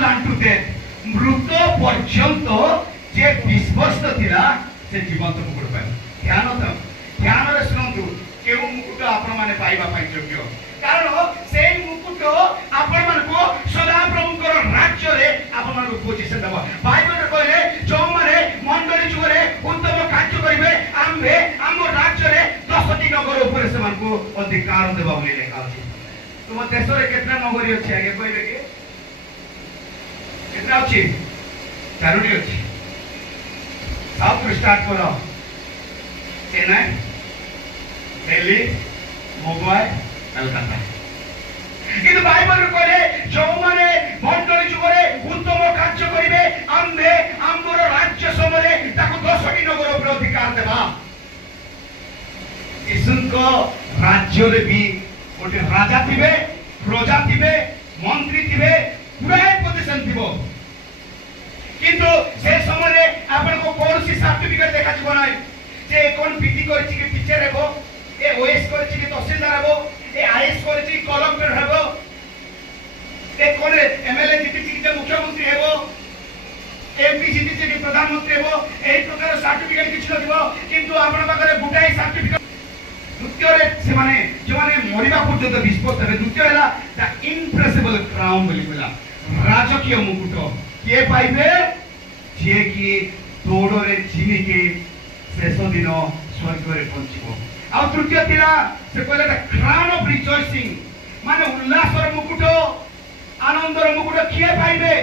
until unto death मृत पर्यंत जे विश्वस्त थिला से जीवंत मुकुट पाए ध्यान रे सुनंतु केउ मुकुट आपण माने पाइबा पाइ योग्य कारण से मुकुट आपण मन को सदा प्रभुकर राज्य रे आपण मन पोजीशन देबो बाइबल रे कहले जो माने मंडली जुगरे उत्तम कार्य करिवे आम्भे हम राज्य रे 10टी नगर ऊपर से मन को अधिकार देबा बोली लिखा अछि तुम देश रे केतना नगरी अछि आगे कहबे के कितना अच्छी चारोटी अच्छी साउथ स्टार्ट करो चेन्नई दिल्ली मुंबई कलकत्ता किंतु बाइबल कहले जो माने मंडली जुगरे उत्तम कार्य करिवे आम्भे हमर राज्य समरे ताको 10टी नगर पर अधिकार देबा यीशुको राज्य रे भी गोटे राजा थिबे प्रजा थिबे मंत्री थिबे पूरा पोजीशन थिबो किंतु से समय रे आपन को कोनसी सर्टिफिकेट देखा छिबो नै जे कोन पीटी करछि कि टीचर हेबो ए ओएस करछि कि तहसीलदार हेबो ए आईएएस करछि कि कलेक्टर हेबो ए कोन एमएलए जीति कि मुख्यमंत्री हेबो एमपी जीति कि प्रधानमंत्री हेबो एही प्रकार सर्टिफिकेट किछ नथिबो किंतु आपन पाखरे गुटाई सर्टिफिकेट द्वितीय रे से माने जे माने मरिबा पर्यंत विश्वास हेबे द्वितीय हला द इम्प्रेसिबल क्राउन बोली बोला राजकीय मुकुट के पाइबे जे कि दौड़ रे जीवी के शेष दिन स्वर्ग रे पहुंचबो आ तृतीय थिला से कहले द क्राउन ऑफ रिजॉइसिंग माने उल्लासर मुकुट आनंदर मुकुट के पाइबे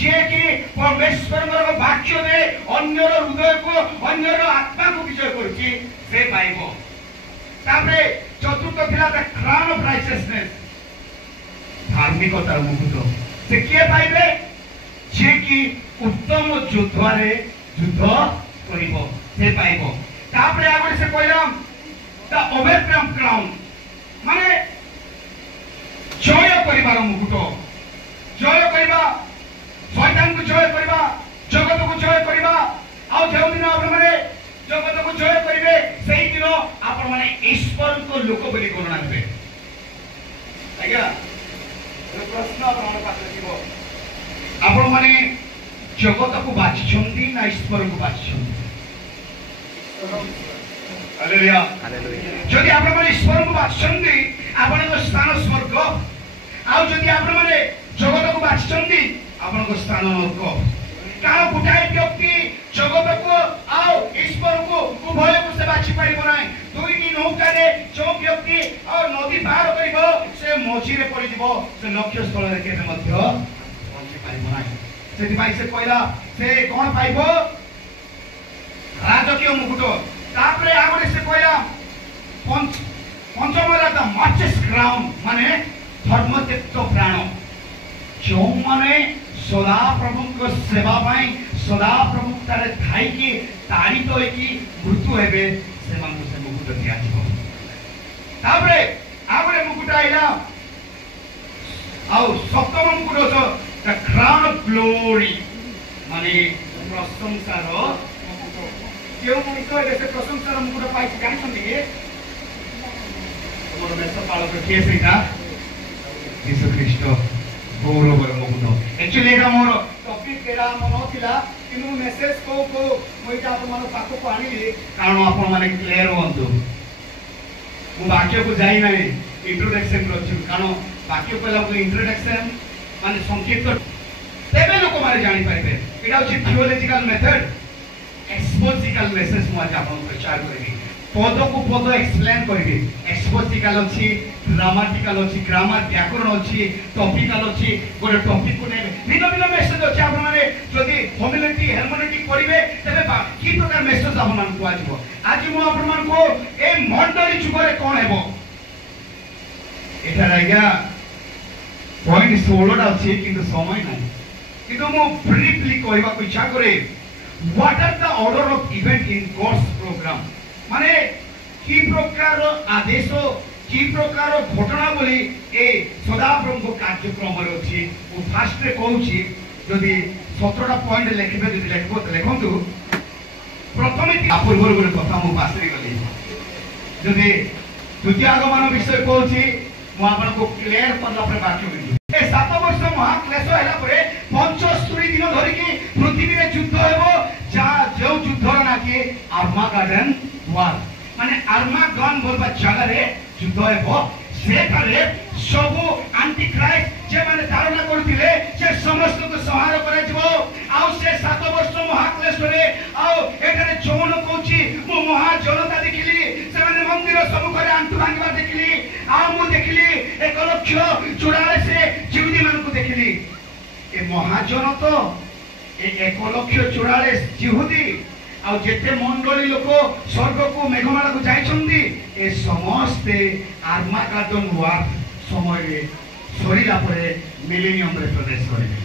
जे कि परमेश्वरर वाक्य दे अन्यर हृदय को अन्यर आत्मा को विजय करछि से पाइबो तापरे चतुर्थ थिला द क्राउन ऑफ राइचियसनेस धार्मिकतार मुकुट से के पाइबे जे कि उत्तम युद्धरे युद्ध करिवो से पाइबो तापरे आगरे से कहलाम द ओवरकम क्राउन माने जय करिवार मुकुट जय करिवा शैतान को जय करिवा जगत को जय करिवा आ जेउ दिन आपण माने जगत को जय करिवे सेही दिन आपण माने ईश्वर को लोक बोली गणना हेबे आज्ञा प्रश्न आपण पाखरे थिबो आपण माने जगत को बाछछंती ना ईश्वर को बाछछंती हालेलुया हालेलुया जदि आपण माने ईश्वर को बाछछंती आपण को स्थान स्वर्ग आ जदि आपण माने जगत को बाछछंती आपण को स्थान नरक कारण गुटाई व्यक्ति जगत को आ ईश्वर को उभय को से बाछि पारिबो नाही दुईटी नौका रे जो व्यक्ति और नदी पार करिवो से मझी रे पड़ी दिबो से लक्ष्य स्थल रे केबे मध्य पहुंची पारिबो नाही सेति भाई से कहला से कोन पाइबो राजकीय मुकुट तापरे आगरे से कहला पंचमला द माचेस क्राउन माने धर्मत्यक्त प्राण जो माने सदा प्रभु को सेवा पाई सदा प्रभु तारे थाई की तारित होई की मृत्यु हेबे से मन से मुकुट दिया छिबो तापरे आगरे मुकुट आइला आउ सप्तम मुकुट छ द क्राउन ऑफ ग्लोरी माने प्रशंसार मुकुट केउ मनिष एसे प्रशंसार मुकुट पाइ जानि छथि हमर मेष पालक के सेटा यीशु ख्रीष्ट गौरवर मुकुट एक्चुअली एटा मोर टॉपिक केरा मन थिला किनु मेसेज को मोइटा आपन मन पाखो को आनिले कारण आपन माने क्लियर होंतु मु वाक्य को जाई नै इंट्रोडक्शन करछु कारण वाक्य पहला को इंट्रोडक्शन माने संक्षिप्त तेबे लोक मारे जानि पाइबे एटा अछि थियोलॉजिकल मेथड एक्सपोजिकल मेसेज मु आज आपन प्रचार करबी पद को पद एक्सप्लेन करबी एक्सपोजिकल अछि ग्रामेटिकल अछि ग्रामर व्याकरण अछि टॉपिकल अछि गोटे टॉपिक को ने भिन्न भिन्न मेसेज अछि आपन माने जदी होमिलेटी हार्मोनिटिक करिवे तबे की प्रकार मेसेज आपन मान को आजिवो आज मु आपन मान को ए मंडली जुगरे कोन हेबो एटा राइगा पॉइंट 16 टा अछि किंतु समय नै किंतु मु ब्रीफली कहबा को इच्छा करे what are the order of event in God's programme माने की प्रकार आदेश की प्रकार घटना बोली ए सदा प्रभु कार्यक्रम रे अछि ओ फास्ट रे कहूची जदी 17 टा पॉइंट लिखबे जदी लिखबो त लिखंतु प्रथमे पूर्व गुरे कथा मु पासरी गली जदी द्वितीय आगमन विषय कहूची मु आपन को क्लियर करला पर बाकी ए 7 वर्ष महाक्लेश हैला परे आर्मागेडन वार माने आर्मागन बोलबा जगह रे युद्ध हेबो सेठारे सब एंटी क्राइस्ट जे माने धारणा करथिले से समस्त को संहार करे जबो आउ से 7 वर्ष महाक्लेशरे आउ एठारे चौन कहूची मो महा जनता देखिली से माने मंदिर सब करे आंटू भांगवा देखिली आउ मु देखिली 1,44,000 से जीवनी मान को देखिली ए महाजन तो ए 1,44,000 जीवदी आउ जेते मंडली लोक स्वर्ग को मेघमाला को जाइछंदी ए समस्त आर्मागेडन वार समय रे सरीला परे मिलेनियम रे प्रवेश करिवे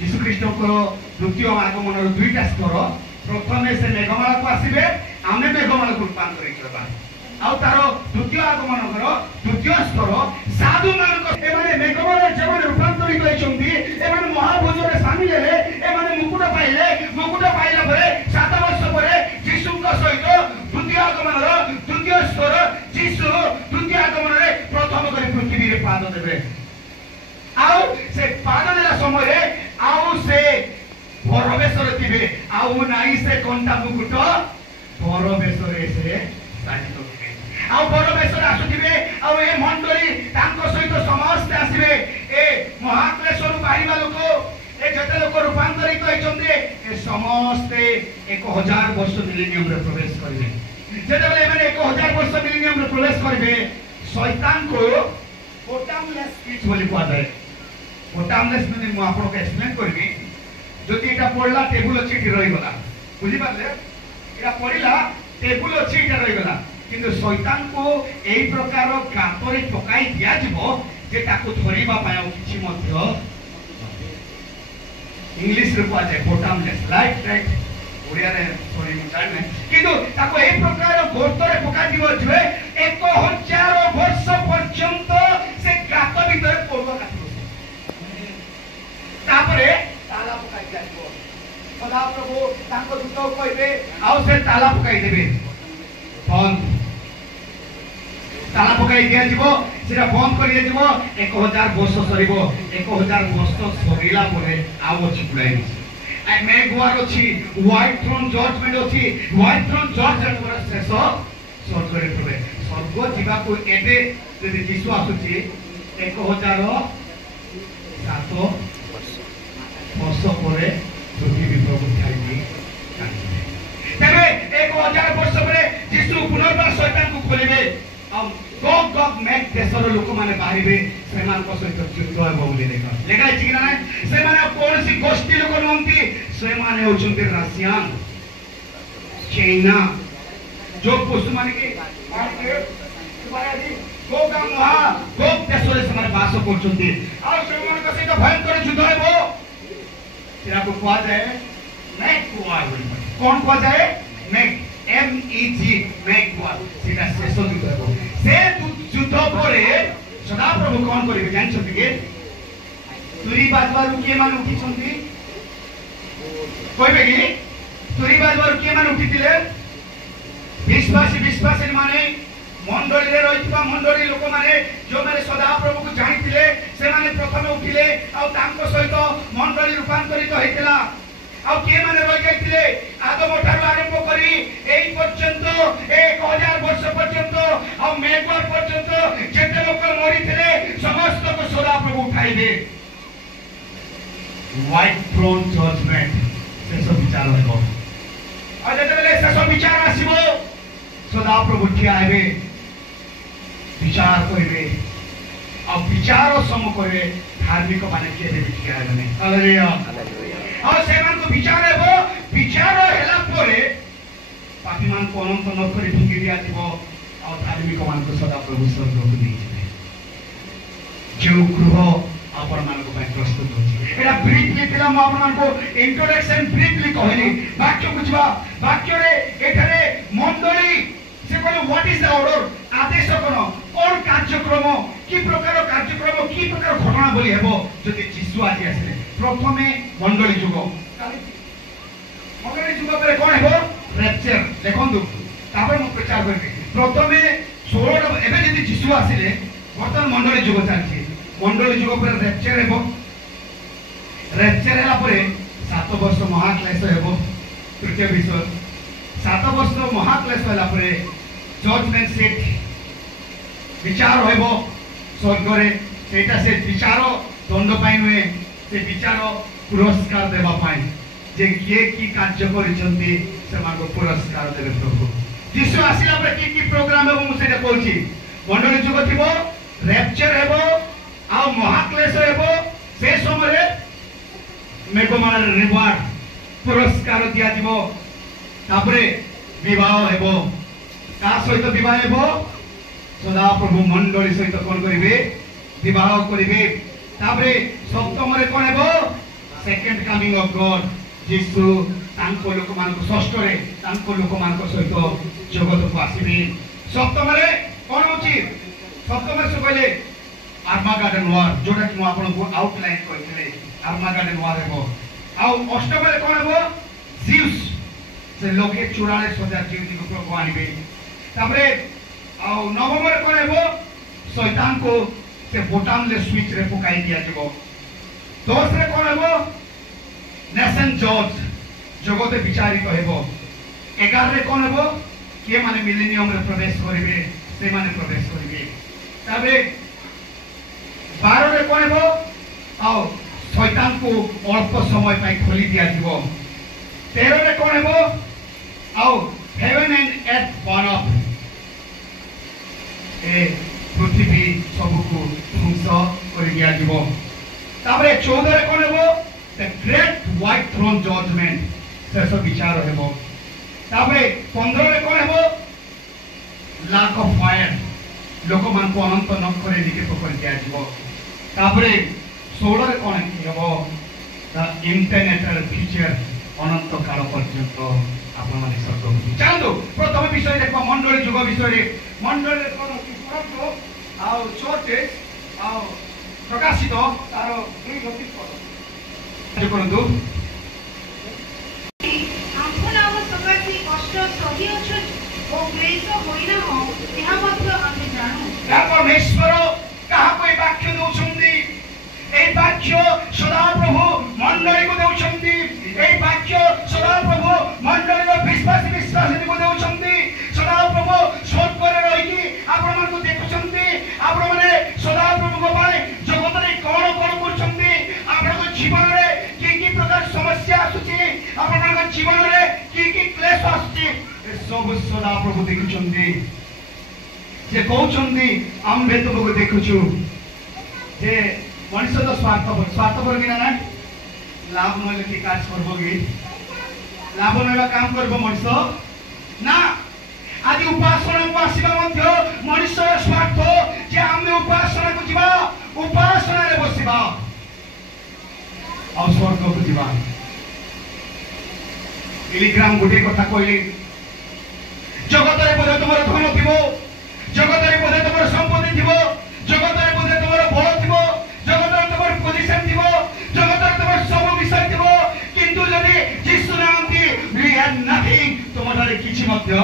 यीशु ख्रीष्ट को द्वितीय आगमन रो दुईटा स्तर प्रथमे से मेघमाला को आसीबे आमे मेघमाला को रूपांतरित करबा आउ तारो द्वितीय आगमन करो द्वितीय स्तर साधु मान को ए माने मेघमाला जब रूपांतरित होइछंदी ए माने महाभोज रे शामिल हेले ए माने मुकुट पाइला परे 7 वर्ष परे यीशु को सहित द्वितीय आगमन रो द्वितीय स्तर यीशु द्वितीय आगमन रे प्रथम करी पृथ्वी रे पाद देबे आउ से पाद देला समय रे आउ से परमेश्वर थिबे आउ नाई से कोंटा मुकुट परमेश्वर से साजित थिबे आउ परमेश्वर आसुथिबे आउ ए मंडली तांको सहित समस्त आसीबे ए महाक्लेशर बाहिबा लोक ए जते लोक रूपांतरित होइचंदे ए समस्त 1,000 वर्ष मिलेनियम रे प्रवेश करिवे जेतेबेले माने 1,000 वर्ष मिलेनियम रे प्रवेश करिवे शैतान को पोटामलेस स्पीच बोली कुआ जाय पोटामलेस माने मु आपन को एक्सप्लेन करबी जति एटा पडला टेबुल अछि कि रहि गला बुझि पाले एटा पडिला टेबुल अछि एटा रहि गला किंतु शैतान को एई प्रकार गातरे पकाई दिया जिवो जे ताको धरिबा पायो किछि मध्य इंग्लिश रे कुआ जाय पोटामलेस राइट ओडिया रे सॉरी मु जाने किंतु ताको एई प्रकार गोतरे पकाई दिवो जे 1,000 वर्ष पर्यंत से गात भीतर पड़बो काटो तापरे ताला पकाई दियो सदा प्रभु ताको दूत कहबे आउ से ताला पकाई देबे बंद ताला पकाई दिया जीवो सेटा बंद करि दिबो 1,000 वर्ष सरीबो 1,000 वर्ष सरीला परे आउ अछि पुराई आई मेघवार अछि व्हाइट थ्रोन जजमेंट अछि व्हाइट थ्रोन जजमेंट पर शेष स्वर्ग रे प्रवेश स्वर्ग जीवा को एबे यदि यीशु आसुछि 1,007 वर्ष परे पृथ्वी प्रभु छाइबी तबे 1,000 वर्ष परे यीशु पुनर्बार शैतान को खोलिबे अब गॉग मैक देशर लोक माने बाहिबे सेमान को सहित युद्ध हेबो बोली लेखा अछि कि ना सेमाने कोनसी गोष्ठी लोक नंती सेमाने होचंती रशियन चाइना जो पशु माने के गोगा महा गोग देशरे सेमाने वास करचंती आ सेमान को सहित भयंकर युद्ध हेबो सेरा को कोआ जाय मैक कोआ बोली कोन कोआ जाय मैक MEG मैक कोआ सेटा शेष युद्ध हेबो से युद्ध परे सदा प्रभु कोन करिवे जानछथि के तुरी बाजवारु के मान उठी छथि कहबे कि तुरी बाजवारु के मान उठितिले विश्वासी माने मंडली रे रहितबा मंडली लोक माने जो माने सदा प्रभु को जानितिले से माने प्रथमे उठिले आ तांको सहित मंडली रूपांतरित होइतिला आ के माने रहि जाइतिले आदम ठारू आरंभ करी एई पर्यंत 1,000 वर्ष पर्यंत आ मेघवार पर्यंत जेते लोक मरिथिले समस्त को सदा प्रभु उठाइबे व्हाइट थ्रोन जजमेंट से सब विचार हेबो आ जेते बेले से सब विचार आसीबो सदा प्रभु ठिया हेबे विचार करिवे आ विचार सम्मुखरे धार्मिक माने के देबे ठिया हेबे हालेलुया और सेमान को विचार हेबो विचार हेला परे पापी मान को अनंत नरकरे ढुकी दिया दिबो और धार्मिक मान को सदा प्रभु स्वर्ग को दै छै जो गृह आपण मान को प्रस्तुत होछि एटा ब्रीफली पिला म आपण मान को इंट्रोडक्शन ब्रीफली कहली वाक्य बुझबा वाक्य रे एठारे मंडली से कहले व्हाट इज द ऑर्डर आदेश कोन कार्यक्रम की प्रकार कार्यक्रम की प्रकार घटना बोली हेबो जदि यीशु आदि आसे प्रथमे मंडली जुग परे कोन हेबो रैप्चर देखंदु तापर म प्रचार करबे प्रथमे 16 एबे जदि यीशु आसिले वर्तमान मंडली जुग चालछि मंडली जुग पर रैप्चर हेबो रैप्चर हैला परे 7 वर्ष महाक्लेश हेबो तृतीय विश्व 7 वर्ष महाक्लेश होला परे जजमेंट सीट विचार होइबो स्वर्ग रे सेटा से विचार दंड पाई नुए से विचार पुरस्कार देवा पाई जे किए की कार्य करिसंती से मानको पुरस्कार देबे प्रभु जीसु आसिला पर की प्रोग्राम है मु सेटा कहूची मंडली जुग थिबो रैप्चर हेबो आ महाक्लेश हेबो से समय रे मेको मानर रिवार्ड पुरस्कार दिया दिबो तापरे विवाह हेबो का सहित विवाह हेबो सदा प्रभु मंडली सहित कोन करिवे विवाह करिवे तापरे सप्तम रे कोन हेबो सेकंड कमिंग ऑफ गॉड जीसु तांको लोक मानको षष्ठ रे तांको लोक मानको सहित जगत को आसीबे सप्तम रे कोन होची सप्तम से कहले आर्मागेडन वार जोडा कि आपन को आउटलाइन करिले आर्मागेडन वार हेबो आ अष्टम रे कोन हेबो जिउस से लोके 44,000 जीवनी को प्रभु आनिबे तापरे आ नवम रे कोन हेबो शैतान को से बोटाम ले स्विच रे पकाई दिया जबो 10 रे कोन हेबो नेशन जज जगते विचारित हेबो 11 रे कोन हेबो के माने मिलेनियम रे प्रवेश करिवे से माने प्रवेश करिवे तबे 12 रे कोन हेबो आ शैतान को अल्प समय पाई खोली दिया जीवो 13 रे कोन हेबो आ heaven and earth burn up ए पृथ्वी सबको ध्वंस कर दिया जीवो तबे 14 रे कोन हेबो the great white throne judgement शेष विचार हेबो तबे 15 रे कोन हेबो लाक ऑफ फायर लोक मान को अनंत नखरे निकेत कर दिया जीवो तबे 16 रे कोन हेबो द इंटरनेशनल फ्यूचर अनंत काल पर्यंत आपण माने सब चांदो प्रथम विषय देखबा मंडली जुग विषय रे मंडली कोन परंतु आ चोटे आ प्रकाशित तार दुई गति पद करंतु आपण आव सकासी कष्ट सही अछि ओ क्लेश होइना हो एहा मात्र आमे जानु या परमेश्वर कहा कोई वाक्य दोछंदी ए वाक्य सदा प्रभु मंडली को दोछंदी ए वाक्य सदा प्रभु मंडली को विश्वास को दोछंदी सदा प्रभु स्वर्ग रे रही की आपण मन को देखुछंदी आपण माने सदा प्रभु को पाए जगत रे कोन कोन करछंदी आपण को जीवन रे की प्रकार समस्या आसुची आपण मन को जीवन रे की क्लेश आसुची ए सब सदा प्रभु देखुछंदी जे कहउछंदी आम्बे तुमको देखुछु जे मनुष्य तो स्वार्थपर बिना ना लाभ नले की काज करबो गे लाभ नले काम करबो मनुष्य ना आदि उपासना को आसीबा मध्य मनुष्य स्वार्थ जे आमे उपासना को जीवा उपासना रे बसिबा और स्वर्ग को जीवा मिलीग्राम गुटे कथा कहली जगत रे बोले तुमर धन थिबो जगत रे बोले तुमर संपत्ति थिबो जगत रे बोले तुमर बल थिबो जगत रे तुमर पोजीशन थिबो जगत रे तुमर सब विषय थिबो किंतु जदि जीसु नामती वी हैव नथिंग तुमर किछि मध्य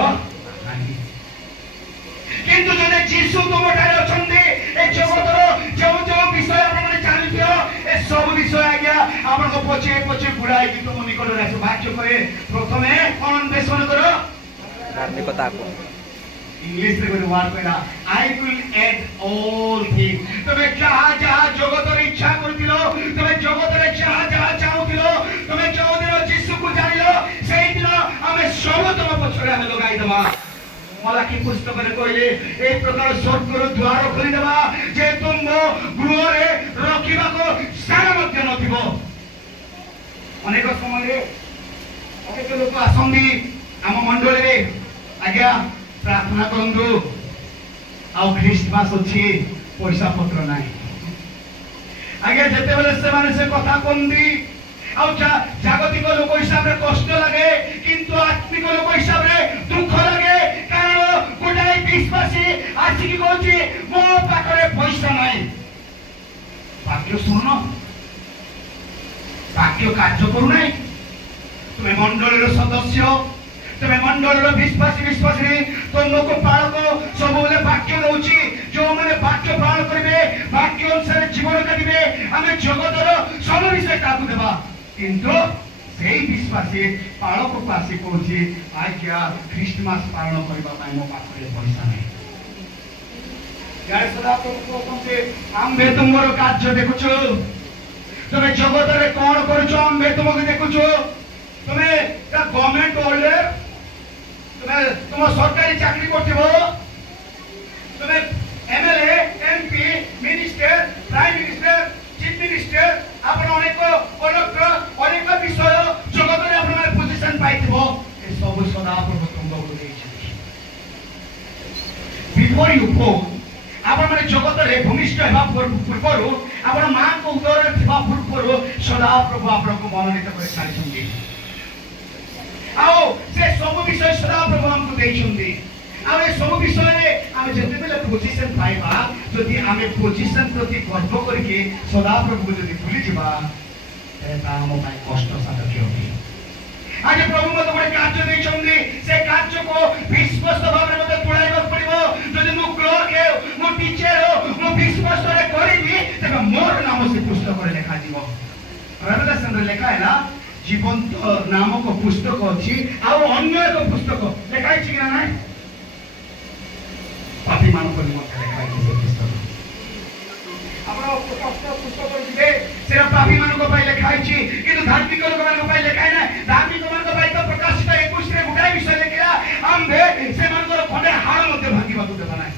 किंतु जदि जीसु तुमठारे अछंती ए जगतर जो विषय आपण जानिथियो ए सब विषय आज्ञा आपण को पछे पछे बुढाई कि तुम निकट रे भाग्य करे प्रथमे कोन अन्वेषण करो धार्मिकता को इंग्लिश रे वर्ड कहला I will add all thing तमे जहा जगत रे इच्छा करथिलो तमे जगत रे जहा चाहुथिलो तमे जो दिन जीसु को जानिलो सेही दिन हमें सब तुम पछरे हमें लगाई दबा मलाकी पुस्तक रे कहले ए प्रकार स्वर्ग रो द्वार खोली दबा जे तुम गृह रे रखिबा को स्थान मध्य नथिबो अनेक समय रे अनेक लोक आसंदी हम मंडली रे आज्ञा प्रार्थना करंदु आउ ख्रिस्टमास अछि पैसा पत्र नाही आज्ञा जते बेले से माने से कथा कोंदी आउ जागतिक लोक हिसाब रे कष्ट लागे किंतु आत्मिक लोक हिसाब रे दुख लागे कारण गोटाई विश्वासी आछि कि कहछि मो पाखरे पैसा नाही वाक्य सुनो वाक्य कार्य करू नाही तुमे मंडली रो सदस्य तमे मंडल रो विश्वासी तुमको पालक सब बोले वाक्य दउची जो माने वाक्य पालन करिवे वाक्य अनुसार जीवन करिवे हमें जगत रो सब विषय काबू देबा किंतु सेही विश्वासी पालक को आसी कहूँ आज्ञा ख्रीष्टमास पालन करने मो पाखे पैसा नहीं आम्भे तुमर कार्य देखुछु तुम्हें जगत रे कौन करुछ आम्भे तुमको देखुछु तुम्हें गवर्नमेंट होल्डर तुम्हें तुम सरकारी चाकरी करथिबो तुम्हें MLA MP minister prime minister chief minister आपण अनेक कलेक्टर अनेक विषय जगत रे आपण माने पोजीशन पाइथिबो ए सब सदा प्रभु तुमको देइछि बिफोर यू गो आपण माने जगत रे भूमिष्ठ हेबा पूर्वरु आपण मां को उदर रे थिबा पूर्वरु सदा प्रभु आपनको मनोनीत करे छाडिछन्ती आओ से सब विषय सदा प्रभु हमको देइछन्ती आ ए सब विषय रे हम जते बेले पोजीशन पाइबा जदि हमें पोजीशन प्रति गर्व करके सदा प्रभु जदि भूली जिबा एता हम पाई कष्ट साधक होबी आज प्रभु मते गोटे कार्य देइछन्ती से कार्य को विश्वास भाव रे मते तुलाइबा पड़िबो जदि मु क्लर्क हे मु टीचर हो मु विश्वास रे करिबी तबे मोर नाम से पुस्तक रे लिखा जीवो रेवलेशन रे लिखा है ना जीवंत नामक पुस्तक अछि आ अन्य एक पुस्तक लिखाइ छि कि ना नाही पापी मान को निमंत्रण लिखाइ छि पुस्तक हमरा पुस्तक दिबे से पापी मान को पाई लिखाइ छि किंतु धार्मिक लोक मान को पाई लिखाइ ना धार्मिक मान को पाई तो प्रकाशित 21 रे गुटाई विषय लिखिला आम्भे से मान को खंडे हाड़ मध्ये भांगिबा तो देबा नाही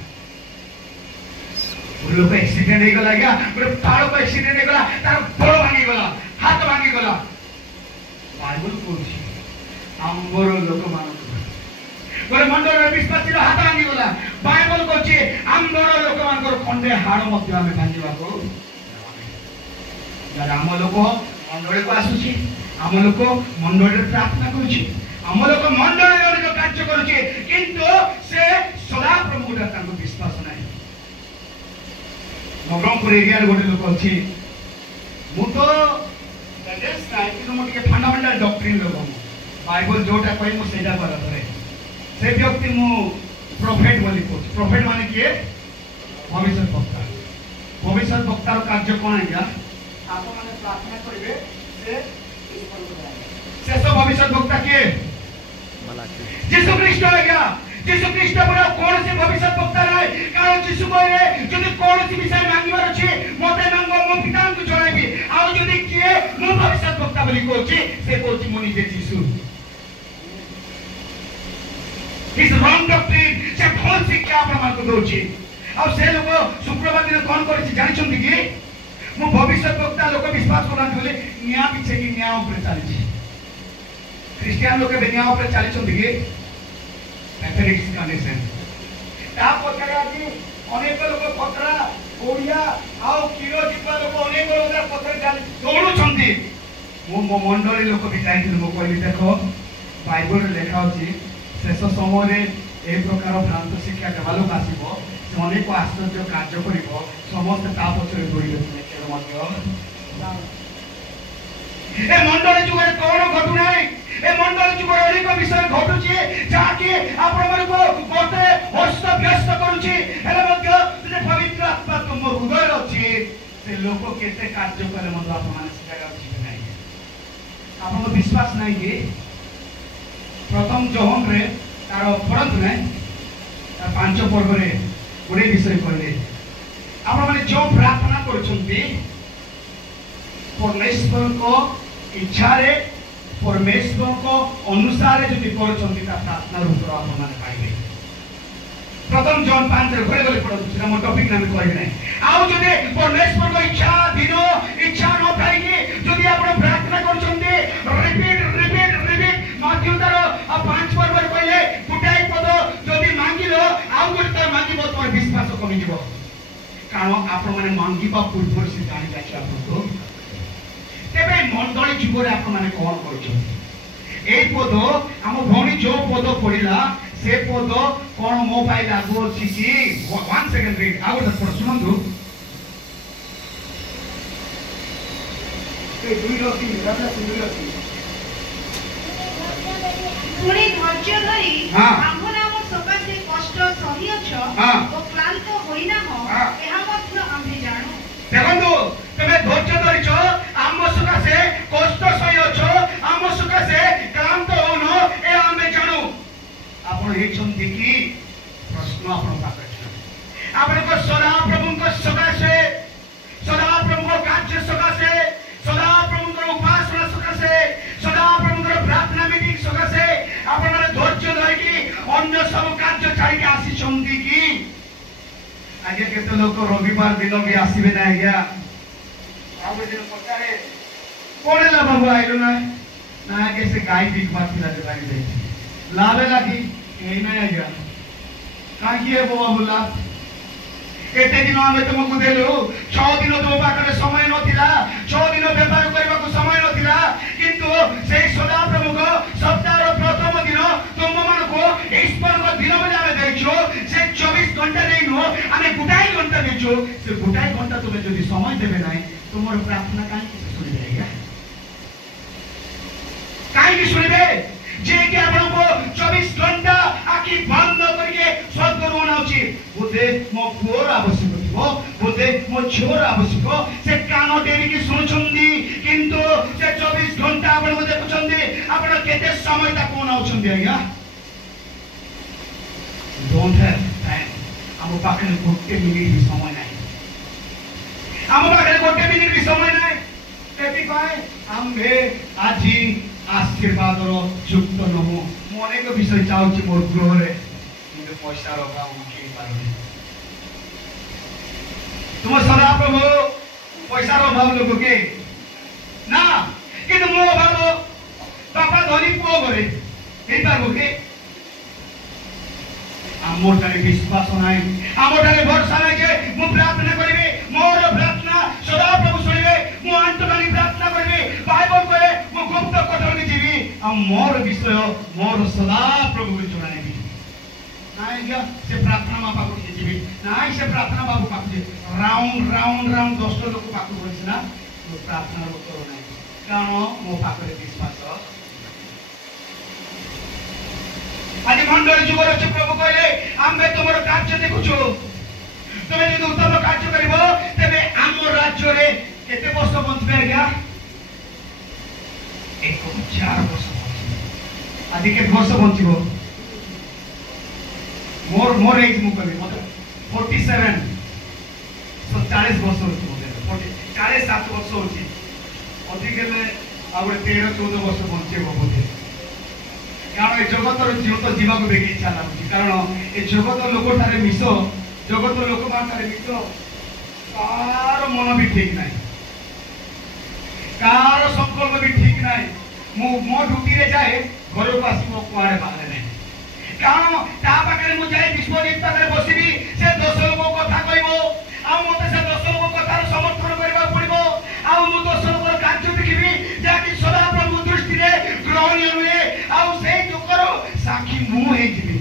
लोक एक्सीडेंट हे गला गया गोटे ताड़ को एक्सीडेंट हे गला तार गोड़ भांगी गला हाथ भांगी गला बाइबल कहछि आम्बर लोक मान गोटे मंडल रे विश्वासी रो हाथ भांगी गला बाइबल कहछि आम्बर लोक मान को खंडे हाड़ मध्ये हमें भांगिबा को यार हम लोक मंडल को आसुछि हम लोक मंडल रे प्रार्थना करूछि हम लोक मंडल रे अनेक कार्य करूछि किंतु से सदा प्रभु रे ताको विश्वास नाही नवरंगपुर एरिया रे गोटे लोक अछि मु तो दैट्स नाइ कि मु के फंडामेंटल डॉक्ट्रिन लोक बाइबल जोटा कहि मु सेटा कर करे से व्यक्ति मु प्रोफेट बोली को प्रोफेट माने किए भविष्य वक्ता रो कार्य कोन है क्या आप माने प्रार्थना करिवे से सब भविष्य वक्ता किए यीशु ख्रीष्ट है क्या यीशु ख्रीष्ट पर कौन से भविष्य वक्ता नहीं कारण यीशु कहले जदि कौन सी विषय मांगीबार अछि मते मांगो मो पिता को जणाइबी आ जदि किए मो भविष्य वक्ता बोली कहछि से कहछि मो निजे यीशु इस रॉन्ग डॉक्ट्रिन से भूल शिक्षा आपण मान को दोछि अब से लोग शुक्रवार दिन कौन करिछि जानि छथि कि मो भविष्य वक्ता लोक विश्वास करन बोले न्याय पीछे की न्याय ऊपर चली क्रिश्चियन लोक न्याय ऊपर चली छथि कि मैथमेटिक्स कंडीशन ता पछरे आदि अनेक लोक पत्रा ओडिया आउ किरो जिपा लोक अनेक लोक पत्रा चली दौड़ु छथि मो मंडली लोक भी जाइथिल मो कहली देखो बाइबल रे लिखा अछि शेष समय रे ए प्रकार भ्रांत शिक्षा के लोक आसीबो से अनेक आश्चर्य कार्य करिबो समस्त ता पछरे दौड़िबे केर मध्य ए मंडल जुगे कोन घटु नाही ए मंडल जुगे अनेक विषय घटुची जाके आपण मन को गोटे हस्त व्यस्त करूची हेले मध्य जे पवित्र आत्मा तुम हृदय अछि से लोक केते कार्य करे मध्य आपण माने सिखागा अछि नाही आपण को विश्वास नाही कि प्रथम जोहन रे तार पढ़त नै तार पांच पर्व रे गोटे विषय कहले आपण माने जो प्रार्थना करछन्ती परमेश्वर को इच्छा रे परमेश्वर को अनुसार जदि करछन्ती ता प्रार्थना रूप आपण माने पाइबे प्रथम जॉन 5 रे घरे गले पढो सेना मो टॉपिक नाम कहै नै आउ जदि परमेश्वर को इच्छा दिनो इच्छा न थाइकी जदि आपण प्रार्थना करछन्ती रिपीट माध्यम तार 5 पर्व रे कहले गुटाई पद जदि मांगिलो आउ गोटे तार मांगिबो तोर विश्वास कमी जिवो कारण आपण माने मांगिबा पूर्व से जानि जाछि आपण को तेबे मंडली जीवरे आपण माने कोन करछो ए पद हम भौणी जो पद पढिला से पद कोन मो पाई लागो छिछि 1 सेकंड रीड आउ त पढ सुनंदु ए दुई लोकी राजा सुनिलोकी पुणी धैर्य धरी आम्भ नाम सकाशे कष्ट सहियछ ओ क्लांत होइना हो एहा मध्य आम्भे जानो देखंतु तमे धैर्य धरिछ आम्भ सकाशे कष्ट सहियछ आम्भ ହେଇଛନ୍ତି କି ପ୍ରଶ୍ନ ଆପଣ ପାଖରେ ଆପଣଙ୍କ ସଦାପ୍ରଭୁଙ୍କ ସକାଶେ ସଦାପ୍ରଭୁଙ୍କ କାର୍ଯ୍ୟ ସକାଶେ ସଦାପ୍ରଭୁଙ୍କର ଉପାସନା ସକାଶେ ସଦାପ୍ରଭୁଙ୍କର ପ୍ରାର୍ଥନା ମିଟିଂ ସକାଶେ ଆପଣମାନେ ଧୈର୍ଯ୍ୟ ଧରିକି ଅନ୍ୟ ସବୁ କାର୍ଯ୍ୟ ଛାଡ଼ିକି ଆସିଛନ୍ତି କି? ଆଜ୍ଞା କେତେ ଲୋକ ରବିବାର ଦିନ ବି ଆସିବେ ନା ଆଜ୍ଞା? ଆଉ ଗୋଟେ ଦିନ ପଚାରେ କଣ ହେଲା ବାବୁ ଆଇଲୁ ନା? ନା ଆଜ୍ଞା ସେ ଗାଈ ବିକବାର ଥିଲା ଯେ ଗାଈ ଯାଇଛି। ଲାଭ ହେଲା କି? ଏଇ ନାଇଁ ଆଜ୍ଞା। କାହିଁକି ହେବ ବାବୁ ଲାଭ? एते दिन आमे तुमको देलु 6 दिन तुम पाखरे समय नथिला 6 दिन व्यापार करबाको समय नथिला किंतु सेही सदा प्रभु को सप्ताहर प्रथम दिन तुम मानको ईश्वर को दिन में आमे देखछो से 24 घंटा देइनो आमे गुटाई घंटा देछो से गुटाई घंटा तुमे जदी समय देबे नाही तुमर प्रार्थना काहे कि सुनिबे आज्ञा काहे कि सुनिबे जे कि आपनको 24 घंटा आखि बंद करके स्वर्ग बनाउछि बोधे मो पुअर आवश्यक थिबो बोधे मो छोर आवश्यक से कानो डेरी की सुनुछंदी किंतु से 24 घंटा आपनको देखुछंदी आपण केते समय ता बनाउछंदी आज्ञा डोंट हैव टाइम हम पाखरे गोटे मिनिट भी समय नाही हम पाखरे गोटे मिनिट भी समय नाही केति पाए आम्भे आजी आशीर्वादर युक्त नहु मु अनेक विषय चाहूँ मोर गृह किंतु पैसार अभाव मुझे पारे तुम सदा प्रभु पैसार अभाव लोक के ना किंतु मो अभाव बापा धनी पुओ घरे पार के आमोटारे विश्वास ना आमोटारे भरोसा ना जे मु प्रार्थना करिवे मोर प्रार्थना सदा प्रभु सुनिवे मु अंतराली प्रार्थना करिवे बाइबल कहे मु गुप्त कोठर में जीवी आ मोर विषय मोर सदा प्रभु को जणानेबी नाइ गया से प्रार्थना मा पाकु जीवी नाइ से प्रार्थना बाबू पाकु राउंड राउंड राउंड 10 लोक पाकु होइछ ना तो प्रार्थना उत्तर नाही कारण मो पाकरे विश्वास आज मंडल जुगर अछि प्रभु कहले आम्बे तुमर कार्य देखुछु तमे जदि उत्तम कार्य करिवो तबे आम राज्य रे केते वर्ष बंचबे गया 1000 वर्ष आदि के वर्ष बंचिबो मोर एज मु कहबे मतलब 47 so 40 वर्ष होछि मोर 47 वर्ष होछि अधिक में आउरे 13 14 वर्ष बंचेबो बोधे कारण ए जगतर जीवन जीवा को देखि इच्छा लागुची कारण ए जगत लोक थारे मिस जगत लोक मान थारे मिस कार मन भी ठीक नाही कार संकल्प भी ठीक नाही मो ड्यूटी रे जाए घर को आसी मो कुआरे बाहर नाही कारण ता पाखरे मु जाए विश्वजीत पाखरे बसिबी से 10 लोक कथा कहबो आ मते से 10 लोक कथार समर्थन करबा पड़िबो आ मु 10 लोक कार्य देखिबी जाकि सदा प्रभु दृष्टि रे ग्रहणीय हुए आ से जोकर साखी मु हे जिबी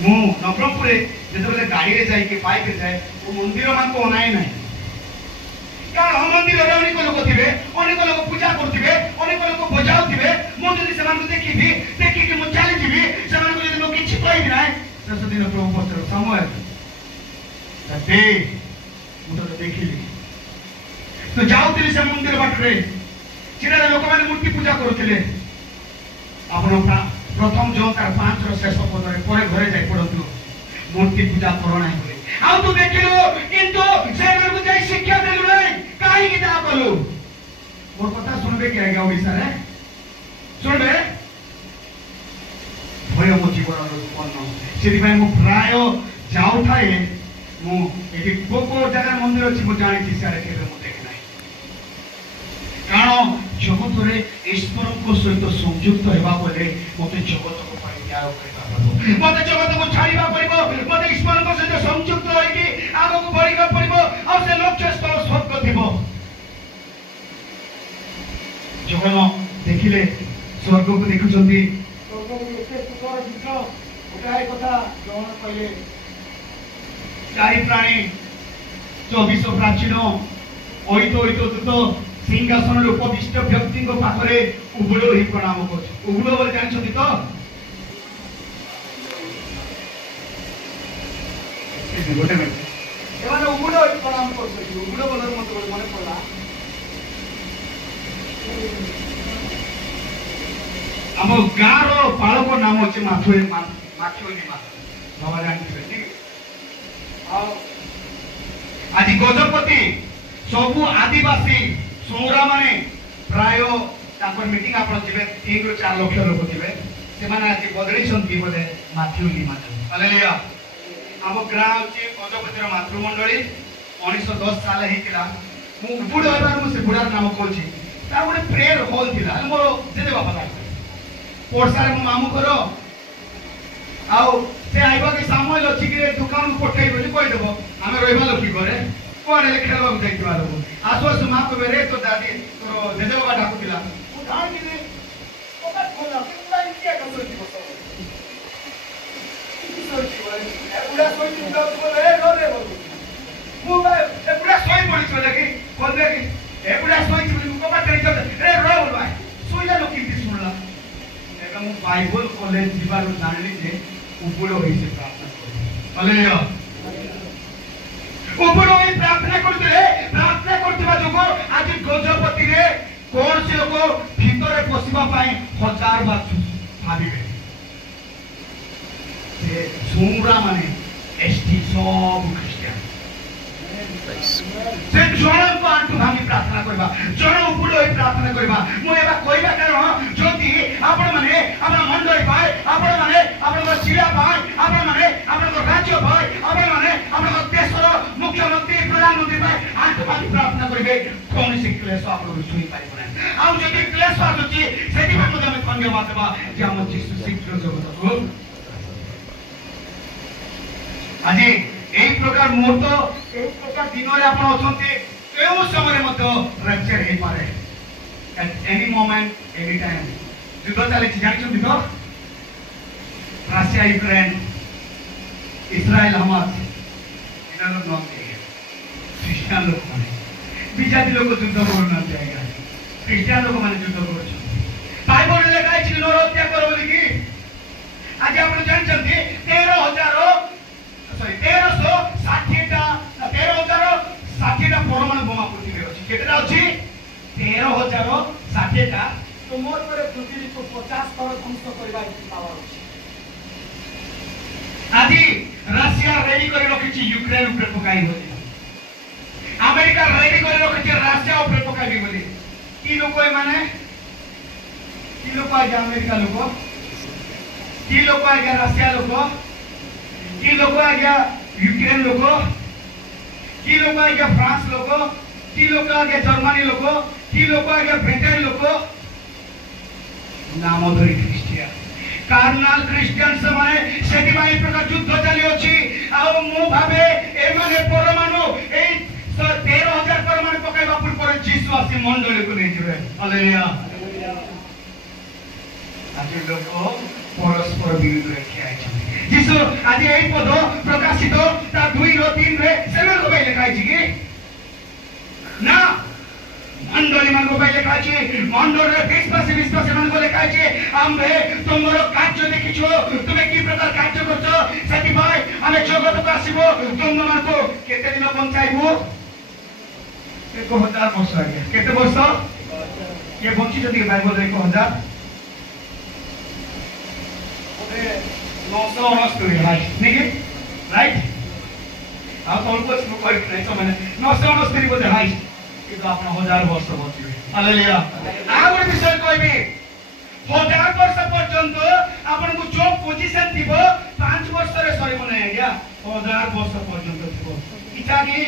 मु नवरंगपुर जेतबेले गाड़ी रे जाई के बाइक रे जाए ओ मंदिर मान को ओनाई नाही कारण हम मंदिर रे अनेक लोक थिबे अनेक लोक पूजा करथिबे अनेक लोक बजाउथिबे मु जदि समान को देखिबी देखि कि मु चली जिबी समान को जदि लोक किछि कहबी नाही दस दिन प्रभु पत्र समय तते मु तो देखिली तो जाउथिली से मंदिर बाटरे चिरा लोक माने मूर्ति पूजा करथिले आपण प्रथम जो तार 5 रो शेष पद रे परे घरे जाई पड़तु मूर्ति पूजा करो नाही बोले आ तू देखिलो किंतु से को जाई शिक्षा देलु नाही काहे कि ता बोलु मोर कथा सुनबे कि आगे ओडिसा रे सुनबे भय मो जीवन रो उत्पन्न सेति भाई मु प्राय जाउ थाए मु एठी कोको जगह मंदिर अछि मु जानि कि सारे केबे मु देख नाही कारण जगत रे ईश्वर को सहित संयुक्त हेबा बोले मते जगत को परित्याग करबा पड़ो मते जगत को छाड़ीबा पड़िबो मते ईश्वर को सहित संयुक्त होइकी आगो को बढ़िबा पड़िबो आ से लक्ष्य स्थल स्वर्ग थिबो जगन देखिले स्वर्ग को देखुचंदी स्वर्ग को एते सुकर दिखो उठाए कथा जगन कहले चारि प्राणी 24 प्राचीन ओइतो दूत सिंहासन रे उपविष्ट व्यक्ति को पाखरे उबुलो ही प्रणाम करछ उबुलो बोले जानछथि तो गोटे मिनिट एमाने उबुलो ही प्रणाम करछ उबुलो बोलर मत मने पड़ला आम गाँव पालक नाम अच्छे माथुरी माथुरी बाबा जानते ठीक आज गजपति सबु आदिवासी सौरा माने प्राय मीटिंग आप 3 ରୁ 4 लाख लोक थे से आज बदलती बोले माथुरी हालेलुया आम गाँ हूँ गजपतिर मातृमंडली 1910 साल होता बुढ़ से बुढ़ार नाम कौन गोटे प्रेयर हॉल थी मोर जेदे बापा पड़सार मो मामू घर आउ से आइबा के सामल अच्छी कि दुकान को पठे बोली कहीदेव आम रहा लोक घरे कौन खेलवा जाइए लोक आसु आसु माँ कहे रे तो दादी तोर जेजे बाबा डाकुला बाइबल कॉलेज जीवार जानी जे उपड़ होइसे प्रार्थना हालेलुया उपड़ होई प्रार्थना करथिबा जोगो आज गजपति रे कोन से लोक भीतर पसिबा पाई हजार बार भाबिबे से सुमरा माने एसटी सब क्रिश्चियन से जन को आंटू भांगी प्रार्थना करबा जन उपड़ होई प्रार्थना करबा मो एबा कहबा कारण जति आपण माने आपण मंडली पाए आपण माने आपण जिला पाए आपण माने आपण राज्य पाए आपण माने आपण देशर मुख्यमंत्री प्रधानमंत्री पाए आंटू भांगी प्रार्थना करिवे कोन से क्लेश आपण छुई पाइबो ना आ जति क्लेश आछी सेति में हम धन्यवाद देबा जे हम यीशु शीघ्र जगत को आज এই প্রকার মুহূর্ত এই প্রকার দিনরে আপন অছন্তি কেউ সময় মতো রেপচার হই পারে at any moment any time যুদ্ধ চালিছি জানিছেন তো রাশিয়া ইউক্রেন ইসরায়েল হামাস এনার নতে খ্রিস্টান লোক মানে বিজাতি লোক যুদ্ধ করুন না জায়গা খ্রিস্টান লোক মানে যুদ্ধ করছে বাইবেলে লেখা আছে নরহত্যা করো বলি কি আজ আপনি জানেন 13,060টা परमाणु बोमा पृथ्वी अछि केतेटा अछि 13,060टा तो मोर करे पृथ्वी को 50 पर ध्वंस करबा पावर अछि आदि रशिया रेडी करे रखिछि यूक्रेन ऊपर पकाई बोली अमेरिका रेडी करे रखिछि रशिया ऊपर पकाई बोली की लोक माने की लोक आगे अमेरिका लोक की लोक आगे रशिया लोक की लोक आगे यूक्रेन लोक की लोक आगे फ्रांस लोक की लोक आगे जर्मनी लोक की लोक आगे ब्रिटेन लोक नाम धरी क्रिश्चियन कार्नाल क्रिश्चियन से माने सेति भाई प्रकार युद्ध चली अछि आ मु भाबे ए माने परमाणु ए 13,000 परमाणु पकाइबा पूर्व जीसु आसी मंडली को नै जिवे हालेलुया आज लोक परस्पर विरुद्ध रखिया अछि जीसु आज एई पद प्रकाशित ता 2:3 रे सेना को लिखा अछि कि ना मंडली मान को लिखा अछि मंडल रे विश्वासी मान को लिखा अछि आम्भे तुमरो कार्य देखिछो तुमे की प्रकार कार्य करछो सेति भाई आमे जगत को आसीबो तुम मान को केते दिन बंचाइबो 1000 वर्ष आगे केते वर्ष ये बंची जति बाइबल रे 1000 969 राइट नहीं राइट आप ऑलमोस्ट नो कर नहीं तो मैंने 969 बोले राइट कि तो अपना 1000 वर्ष बचिबे हालेलुया आ गोटे विषय कहबी 1000 वर्ष पर्यंत आपन को जो पोजीशन थिबो 5 वर्ष रे सरी बने गया 1000 वर्ष पर्यंत थिबो इच्छा की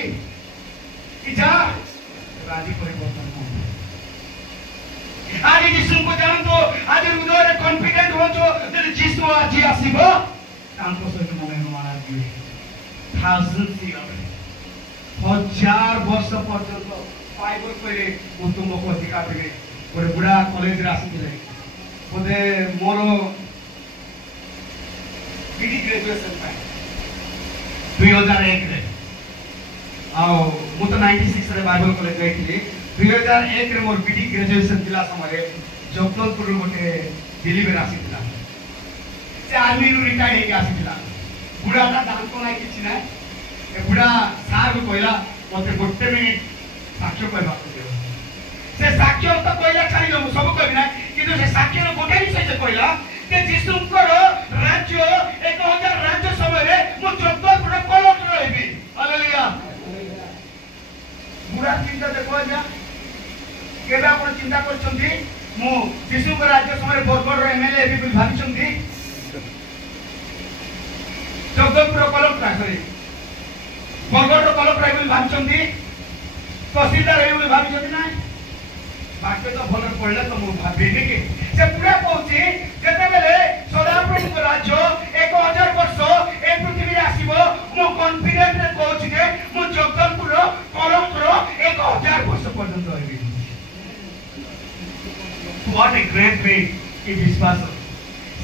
इच्छा राजी परिवर्तन हो आज यीशु को जानतो आज हृदय कॉन्फिडेंट हो जो यीशु आज आसीबो तांको सहित मने माना दिए 1000 ईयर 1000 वर्ष पर्यंत बाइबल कहे उत्तम को अधिकार देबे गोटे बुढ़ा कॉलेज रे आसीले बोले मोर बीडी ग्रेजुएशन पाए 2001 रे आ मु तो 96 रे बाइबल कॉलेज गइथिली 2001 रे मोर बीडी ग्रेजुएशन दिला समय जगदलपुर गोटे दिल्ली में आसीला से आर्मी रू रिटायर्ड हे आसीला बुढ़ा ता दान को नाही किछि ना ए बुढ़ा सार को कहला मते गोटे मिनिट साक्ष्य कहबा से साक्ष्य तो कहला छाड़ी दो सब कहबी ना किंतु କିନ୍ତୁ ସେ ସାକ୍ଷୀର ଗୋଟେ ବିଷୟ ସେ କହିଲା ଯେ ଯୀଶୁଙ୍କର ରାଜ୍ୟ 1000 ରାଜ୍ୟ ସମୟରେ ମୁଁ ଜଗତପୁର କଲକ୍ଟର ହେବି। ହାଲେଲୁୟା। ପୁରା ଚିନ୍ତା ଦେଖ ଆଜ୍ଞା, କେବେ ଆପଣ ଚିନ୍ତା କରିଛନ୍ତି ମୁଁ ଯୀଶୁଙ୍କ ରାଜ୍ୟ ସମୟରେ ବରଗଡ଼ର ଏମଏଲଏ ହେବି ବୋଲି ଭାବିଛନ୍ତି? ଜଗତପୁର କଲକ୍ଟର ସରି ବରଗଡ଼ର କଲକ୍ଟର ହେବି ବୋଲି ଭାବିଛନ୍ତି? ତହସିଲଦାର ହେବି ବୋଲି ଭାବିଛନ୍ତି? ନାହିଁ, ବାକ୍ୟ ତ ଭଲ ପଢିଲେ ତ ମୁଁ ଭାବିନି କି ସେ ପୁରା କହୁଛି ଯେତେବେଳେ ସଦାପ୍ରଭୁଙ୍କ ରାଜ୍ୟ 1000 ବର୍ଷ ଏ ପୃଥିବୀରେ ଆସିବ, ମୁଁ କନଫିଡେଣ୍ଟରେ କହୁଛି ଯେ ମୁଁ ଜଗତପୁର କଲକ୍ଟର 1000 ବର୍ଷ ପର୍ଯ୍ୟନ୍ତ ରହିବି। What a great way କି ବିଶ୍ୱାସ,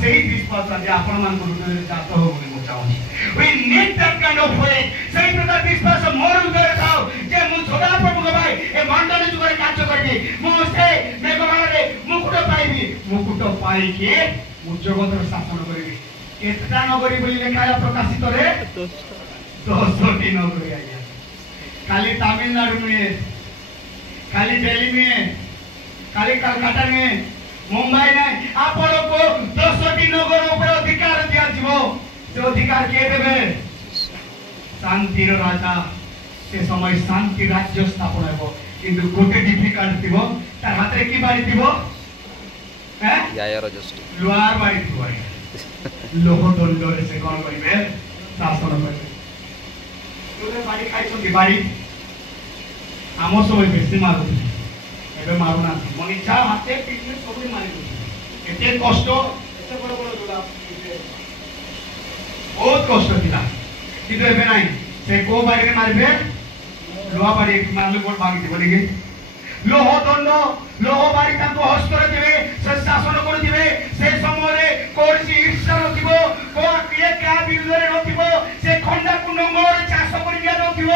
ସେହି ବିଶ୍ୱାସ ଆଜି ଆପଣମାନଙ୍କ ହୃଦୟରେ ଜାତ ହଉ ବୋଲି ମୁଁ ଚାହୁଁଛି। We need that kind of faith। ସେହି ପ୍ରକାର ବିଶ୍ୱାସ ମୋର ହୃଦୟରେ ଥାଉ ଯେ ମୁଁ ସଦାପ୍ରଭୁଙ୍କ ପାଇଁ ଏ ମଣ୍ଡଳ ଯୁଗରେ କାର୍ଯ୍ୟ କରିବି। ମୁଁ ସେ ମେଘମାଳରେ ମୁକୁଟ ପାଇବି, ମୁକୁଟ ପାଇକି ମୁଁ ଜଗତର ଶାସନ କରିବି। କେତେଟା ନଗରୀ ବୋଲି ଲେଖା ହେଲା ପ୍ରକାଶିତରେ? 10ଟି ନଗରୀ ଆଜ୍ଞା। ଖାଲି ତାମିଲନାଡୁ ନୁହେଁ, ଖାଲି ଦିଲ୍ଲୀ ନୁହେଁ, खाली कलकत्ता में मुंबई नहीं, आपको 10टी नगर ऊपर अधिकार दिया जीवो। से अधिकार किए देवे? शांतिर राजा से समय शांति राज्य स्थापन हेबो। किंतु गोटे डिफिकल्ट थिबो, तार हातरे की बाड़ी थिबो? हैं? यायर जस्ट लोहार बाड़ी थिबो। लोह दंड रे से कोन करिवे? शासन करिवे। तोरे बाड़ी खाइछोंती बाड़ी आमो समय बेसी मारू ଏବେ ମାରୁନାହାନ୍ତି। ମୋ ଇଚ୍ଛା ହାତେ ପିଠିରେ ସବୁ ମାରି ଦଉଛନ୍ତି। ଏତେ କଷ୍ଟ, ଏତେ ବଡ଼ ବଡ଼ ଯୋଉଟା ବହୁତ କଷ୍ଟ ଥିଲା, କିନ୍ତୁ ଏବେ ନାହିଁ। ସେ କୋଉ ବାଡ଼ିରେ ମାରିବେ? ଲୁହା ବାଡ଼ି ମାରିଲେ କୋଉ ଭାଙ୍ଗିଯିବ ଟିକେ। ଲୌହ ଦଣ୍ଡ, ଲୌହ ବାଡ଼ି ତାଙ୍କ ହସ୍ତରେ ଥିବେ, ସେ ଶାସନ କରୁଥିବେ। ସେ ସମୟରେ କୌଣସି ଈର୍ଷା ନଥିବ, କିଏ କାହା ବିରୁଦ୍ଧରେ ନଥିବ। ସେ ଖଣ୍ଡାକୁ ନଙ୍ଗଳରେ ଚାଷ କରି ଦିଆଯାଉଥିବ।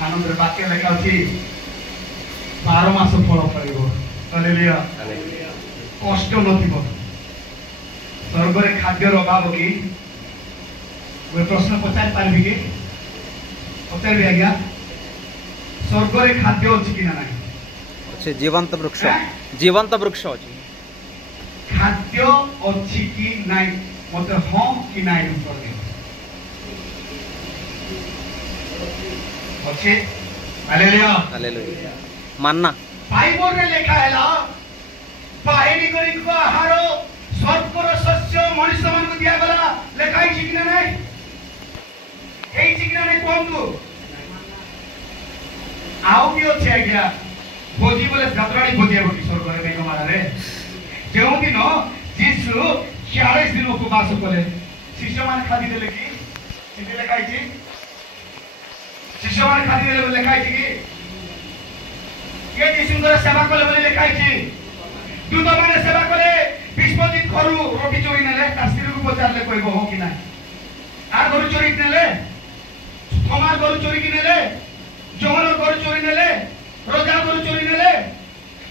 आनंद वाक्य लेखा 12 मास फल फल। हालेलुया। कष्ट नथिबो। स्वर्ग रे खाद्य अभाव कि वे प्रश्न पचार पारबी कि? पचारबी आज्ञा। स्वर्ग रे खाद्य अछि कि ना नाही? अच्छे जीवंत वृक्ष, जीवंत वृक्ष अछि। खाद्य अछि कि नाही मते हां कि नाही उत्तर दियो। अच्छे। हालेलुया। हालेलुया। मानना बाइबल रे लिखा हैला बाहिरी करी को आहार स्वर्गर शस्य मनुष्य मान को दिया गला। लिखा है कि नाही? एई कि नाही कोंदु आउ कि अछि आज्ञा? भोजी बोले जात्राणी भोजी हेबो कि स्वर्ग रे मेघमाला रे? जेउ दिन यीशु 40 दिन उपवास कले, शिष्य मान खादी देले कि? सिद्धि लिखा है कि शिष्य मान खादी देले लिखा है कि के यीशुଙ୍କର सेवा कले बोली लिखा है। दूत माने सेवा कले, विश्वजित घरु रोटी चोरी नेले, ता स्त्री को पचारले कहबो हो कि ना? आर घरु चोरी नेले, थोमार घरु चोरी कि नेले, जोहन घरु चोरी नेले, रोजा घरु चोरी नेले।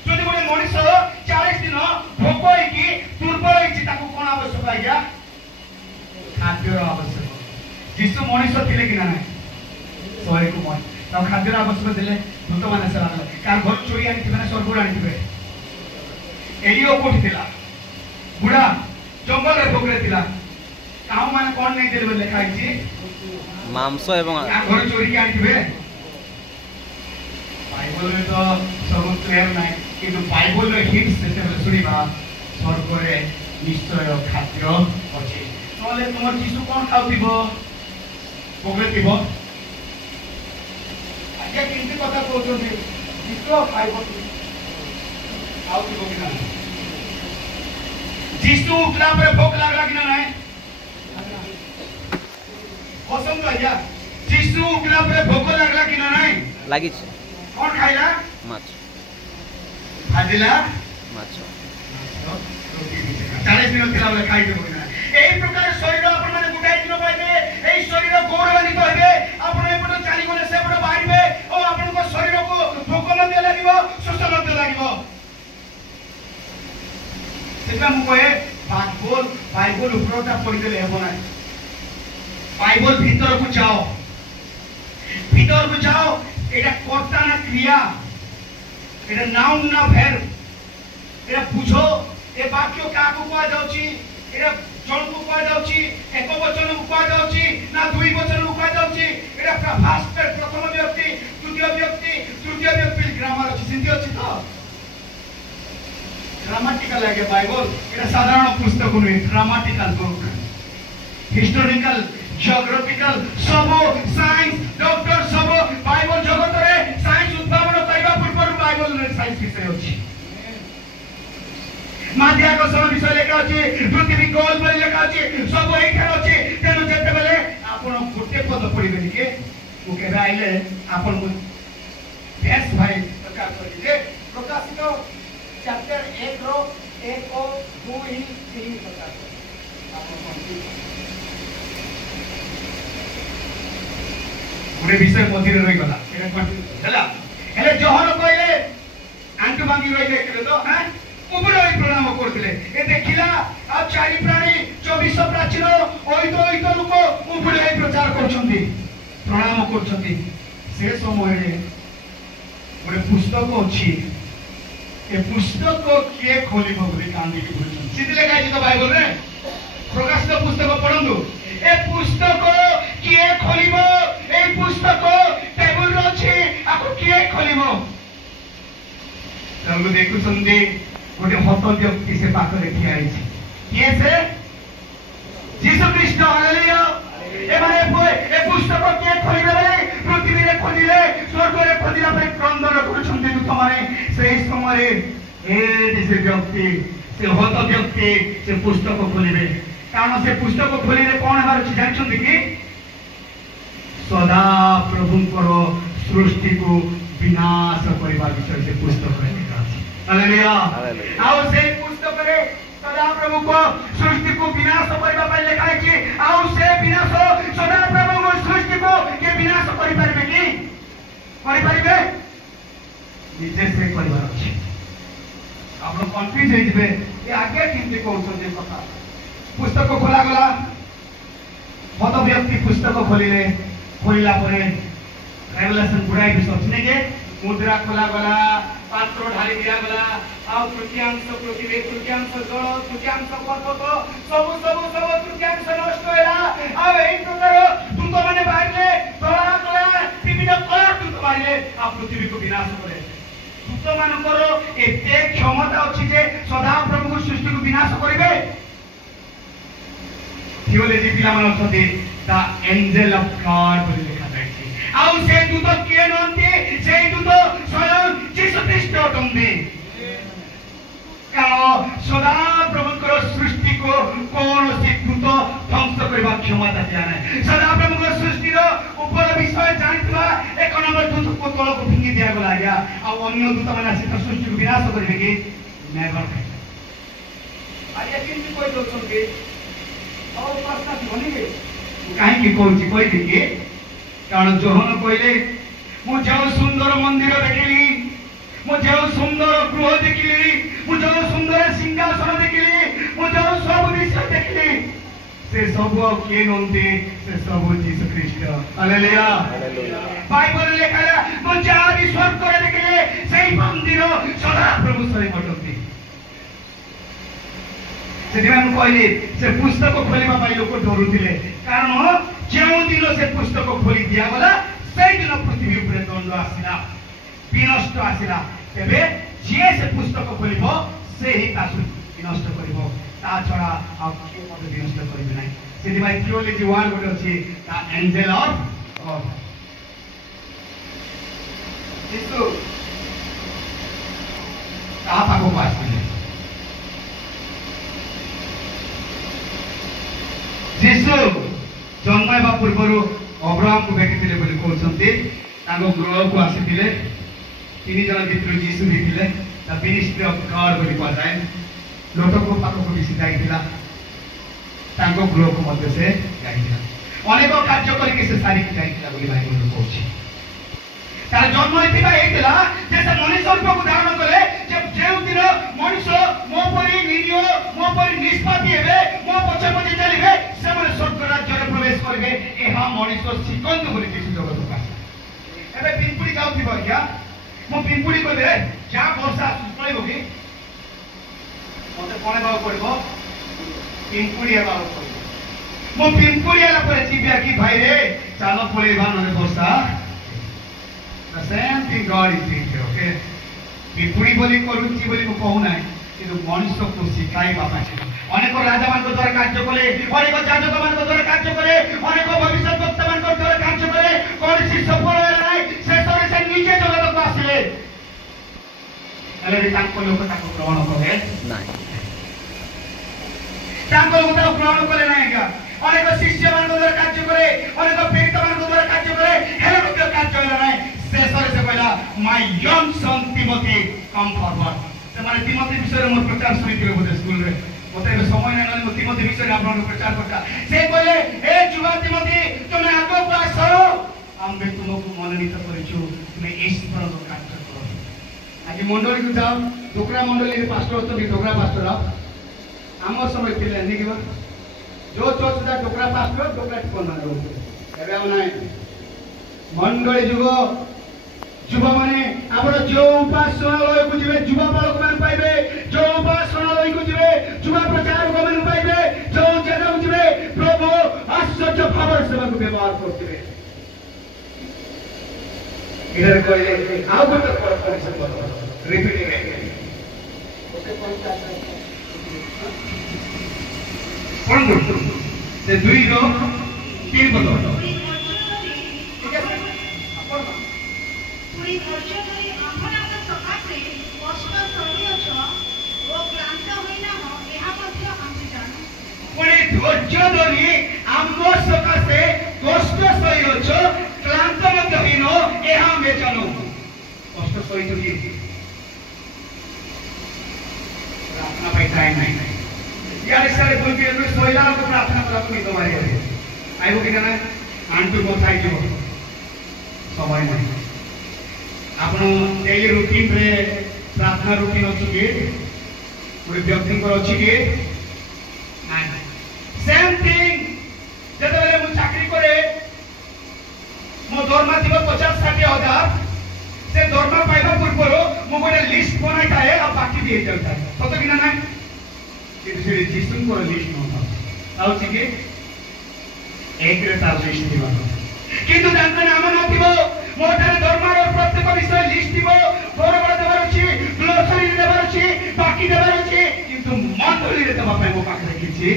যদি গোটে মনিষ 40 দিন ভোক হইকি দুর্বল হইছি, তাকু কোন আবশ্যক আইয়া? খাদ্যর আবশ্যক। যিশু মনিষ ଥିଲେ कि ना? सही को मन ता खाद्यर आवश्यक दिले दूत माने सेवा कले। कार घर चोरी आनी थिबे ना स्वर्ग आनी थिबे? एरियो कोठी थिला, बुढ़ा जंगल रे भोगरे थिला। काउ माने कोन नै देले लिखा है मांस एवं घर चोरी के आनी थिबे? बाइबल में तो सब क्लियर नाही, किंतु बाइबल रे हिंट्स देते सुनिबा स्वर्ग रे निश्चय खाद्य अछि। नले तुमर यीशु कोन खाउथिबो? भोगरे थिबो। आज्ञा किंतु कथा कहउछथि यीशु खाइबो आउ थिबो कि ना? यीशु उठला पर भोक लागला कि ना? नाही पसंद आज्ञा। यीशु उठला पर भोक लागला कि ना? नाही लागि छ। कोन खाइला? माछ भाजिला माछ रोटी 40 दिन थिला बले खाइ देबो ना। एई प्रकार शरीर अपन माने गुटाइ दिन पाइबे। एई शरीर गौरवान्वित होइबे। अपन एपट चाली गले सेपट बाहिबे ओ अपन को शरीर को भोक मते लागिबो, सुस्त मते लागिबो। सेटा मु कहे बाइबल उपरटा पढि देले हेबो ना। बाइबल भीतर को जाओ, भीतर को जाओ। एटा कर्ता ना क्रिया, एटा नाउन ना verb। एरा बुझो ए वाक्य काकू कुआ जाउची एरा जन को कुआ जाउची एक वचन को कुआ जाउची ना दुई वचन को कुआ जाउची एरा फर्स्ट प्रथम व्यक्ति तृतीय व्यक्ति तृतीय व्यक्ति ग्रामर अछि सिंधी अछि तो ग्रामाटिकल है बाइबल एरा साधारण पुस्तक नुहे ग्रामाटिकल बुक हिस्टोरिकल जियोग्राफिकल सब साइंस डॉक्टर सब बाइबल जगत रे साइंस उद्भावन करबा पूर्व बाइबल रे साइंस विषय अछि माध्याकर्षण विषय लेखा अछि पृथ्वी गोल पर लेखा अछि सब एई ठार अछि तेनु जेते बेले आपण गोटे पद पढिबेनी के मु केबे आइले आपण को बेस भाई प्रकाश करि जे प्रकाशित चैप्टर 1 रो 1 को 2 ही 3 प्रकाश आपण को पूरे विषय मझिरे रही गला एरा कंटिन्यू हला हेले जहर कहले आंटू बांगी रहिले केले तो हां उपरे प्रणाम करथिले ए देखिला आ चारि प्राणी 24 प्राचीन ओइतो लोक उपरे प्रचार करछंती प्रणाम करछंती से समय रे गोटे पुस्तक अछि ए पुस्तक के खोलिबो बोली कांदी के बोलछन सिधले गाइछि तो बाइबल रे प्रकाशित पुस्तक पढंदु ए पुस्तक के खोलिबो ए पुस्तक टेबुल रो अछि आको के खोलिबो तंगु देखु संदे गोटे हत व्यक्ति से पाखरे ठिया आइछि के से यीशु ख्रीष्ट हालेलुया ए पुस्तक के खोलिबे रे पृथ्वी रे खोलिले स्वर्ग रे खोलिला पे क्रंदन करूछन्ते दूत माने सेही समय ए से व्यक्ति से हत व्यक्ति से पुस्तक खोलिबे कारण से पुस्तक खोलिले कोन हबार अछि जानछन्ते कि सदा प्रभुंकर सृष्टि को विनाश करबा विषय से पुस्तक रे हालेलुया आउ से पुस्तक रे सदा प्रभु को सृष्टि को विनाश करबा पय लिखा अछि आउ से विनाश सदा प्रभु को सृष्टि को के विनाश करि परबे कि करि परबे निजे से करबार अछि आप लोग कंफ्यूज हे जबे ए आगे किंतु कहउछन जे कथा पुस्तक को खोला गला हत व्यक्ति पुस्तक खोलिले खोलिला परे रेवलेशन बुराई विषय ने के मुद्रा खोला गला पात्र ढाली दिया गला आ तृतीयांश पृथ्वी तृतीयांश जल तृतीयांश पर्वत सब तृतीयांश नष्ट होला आ एई प्रकार दूत माने बाहरले तोला तोला विभिन्न कला दूत बाहरले आ पृथ्वी को विनाश करे दूत मानकर एते क्षमता अछि जे सदा प्रभु को सृष्टि को विनाश करिवे थियोलॉजी पिला मन अछते द एंजल ऑफ गॉड बोली लिखा जायछि आउ से दूत के नंती से दूत स्वयं यीशु ख्रीष्ट अटंती कारण सदा प्रभुकर सृष्टि को कौन से दूत ध्वंस करबा क्षमता दिया नै सदा प्रभुकर सृष्टि रो ऊपर विषय जानतबा एक नंबर दूत को तल को फिंगी दिया गला या आ अन्य दूत माने से सृष्टि को विनाश करबे कि नेवर आ यकीन भी कोई दोषन के और प्रश्न बनिगे काहे की कोइ कि कारण जोहन कहले मु जो सुंदर मंदिर देखिली मु जो सुंदर गृह देखिली मु जो सुंदर सिंहासन देखिली मु जो सब विषय देखिली से सब के नंदे से सब यीशु ख्रीष्ट हालेलुया बाइबल लेखा मु जा विश्वास करे देखिले सेही मंदिर सदा प्रभु सही बटती से दिन कहले से पुस्तक खोलिबा पाई लोक डरुथिले कारण जो दिन से पुस्तक खोली दिया गला से दिन पृथ्वी ऊपर दंड आसिला विनष्ट आसिला तेबे जे से पुस्तक खोलिबो से ही तासु विनष्ट करिबो ता छडा आ के मते विनष्ट करिबे नै सेति भाई थियोलॉजी वान गोटे अछि ता एंजल ऑफ गॉड यीशु ता पाको पास यीशु जन्म हेबा पूर्व अब्राहम को भेटिथिले बोली कहउछन्ते ताको गृह को आसीथिले तीन जन भितर यीशु भी थिले द मिनिस्ट्री ऑफ गॉड बोली कहै जाय लोक को पाको को बिसी जाइथिला ताको गृह को मध्य से जाइथिला अनेक कार्य करिके से सारी जाइथिला बोली बाइबल कहउछि तार जन्म हेतिबा हेतिला जे से मनुष्य रूप को धारण कले जे जेउ दिन मनुष्य मो परि निनियो मो परि निष्पाती हेबे मो पछे पछे चलिबे से मन स्वर्ग राज्य रे प्रवेश करबे एहा मनुष्य सिकंद बोली यीशु जगत का एबे पिंपुड़ी गाउथि बरिया मो पिंपुड़ी को दे जा वर्षा पळेबो कि कौन हेबाक पड़ो पिंपुड़ी हेबाक पड़ो मो पिंपुड़ी हेला परे जीविया कि भाई रे चलो पळेबा नले वर्षा the same thing God is doing here okay पिंपुड़ी बोली करूची बोली को कहू नाही কিন্তু মনুষ্য को শিখাইবা পাই অনেক রাজা মান को द्वारा कार्य करे অনেক যাজক মান को द्वारा कार्य करे অনেক ভবিষ্যৎ বক্তা মান को द्वारा कार्य करे কোনসি সফল होला নাই শেষরে সে নিজে জগত को আসলে ହେଲେ ତାଙ୍କ ଲୋକ ତାକୁ ଗ୍ରହଣ କଲେ ନାହିଁ ତାଙ୍କ ଲୋକ ତାକୁ ଗ୍ରହଣ କଲେ ନାହିଁ ଆଜ୍ଞା ଅନେକ ଶିଷ୍ୟ ମାନଙ୍କ ଦ୍ୱାରା କାର୍ଯ୍ୟ କରେ ଅନେକ ପ୍ରେରିତ ମାନଙ୍କ ଦ୍ୱାରା କାର୍ଯ୍ୟ କରେ ହେଲେ ମଧ୍ୟ କାର୍ଯ୍ୟ ହେଲା ନାହିଁ ଶେଷରେ ସେ କହିଲା ମାଇ ୟଙ୍ଗ ସନ୍ ତିମୋଥି କମ୍ ଫରୱାର୍ଡ ସେମାନେ ତିମୋଥି ବିଷୟରେ ମୋ ପ୍ରଚାର ଶୁଣିଥିବେ ବୋଧେ ସ୍କୁଲରେ ମତେ ଏବେ ସମୟ ନାହିଁ ମୁଁ ତିମୋଥି ବିଷୟରେ ଆପଣଙ୍କୁ ପ୍ରଚାର କରୁଛା ସେ କହିଲେ ଏ ଯୁବା ତିମୋଥି ତୁମେ ଆଗକୁ ଆସ ଆମେ ତୁମକୁ ମନୋନୀତ କରିଛୁ ତୁମେ ଈଶ୍ୱରଙ୍କ କାର୍ଯ୍ୟ କର ଆଜି ମଣ୍ଡଳୀକୁ ଯାଅ ଡୋକରା ମଣ୍ଡଳୀରେ ପାଷ୍ଟର ଅଛନ୍ତି ଡୋକରା ପାଷ୍ଟର ଆମ ସମୟ ଥିଲେ ନେଇକିବା जो चर्च दा डोकरा पास्टर डोकरा कोन मान रहउछे एबे हम नाही मंडली जुवा माने आपण जो उपासनालय को जिवे जुवा बालक मान पाइबे जो उपासनालय को जिवे जुवा प्रचारक मान पाइबे जो जगह को जिवे प्रभु आश्चर्य भावर सेवा को व्यवहार करथिबे इधर कहले आउ गोटे परिषद बोलो रिपीटिंग ओके कौन बोलते से दुई रो तीन बोलो पूरी धैर्य धरी आम्भनाम सकाशे कष्ट सहियछ ओ क्लांत होइना हो एहा मध्य आम्भे जानु पूरी धैर्य धरी आम्भ सकाशे कष्ट सहियछ क्लांत मध्य होइनो एहा आम्भे जानु कष्ट सहित की प्रार्थना पाई टाइम नहीं यार सारे बोलते हैं तो सोइला को प्रार्थना करा तो नहीं तुम्हारे आइबो कि ना आंटू मोथाई जो समय नहीं आपण डेली रूटीन रे प्रार्थना रूटीन अछि के पूरे व्यक्ति को अछि के नहीं सेम थिंग जेतबेले मु चाकरी करे मो दरमा दिबो 50-60 हजार से दरमा पाइबा पूर्व मु गोटे लिस्ट बनाई थाए आ बाकी दिए जाता है सत कि ना किसी जिसम को लिस्ट नोता आउ छिके एक रे तार लिस्ट दिबा किंतु जानते नाम नथिबो मोटर दरमार प्रत्येक विषय लिस्ट दिबो बड़ बड़ देबार अछि ग्लोसरी देबार अछि बाकी देबार अछि किंतु मंडली रे देबा पाइबो पाखरे किछि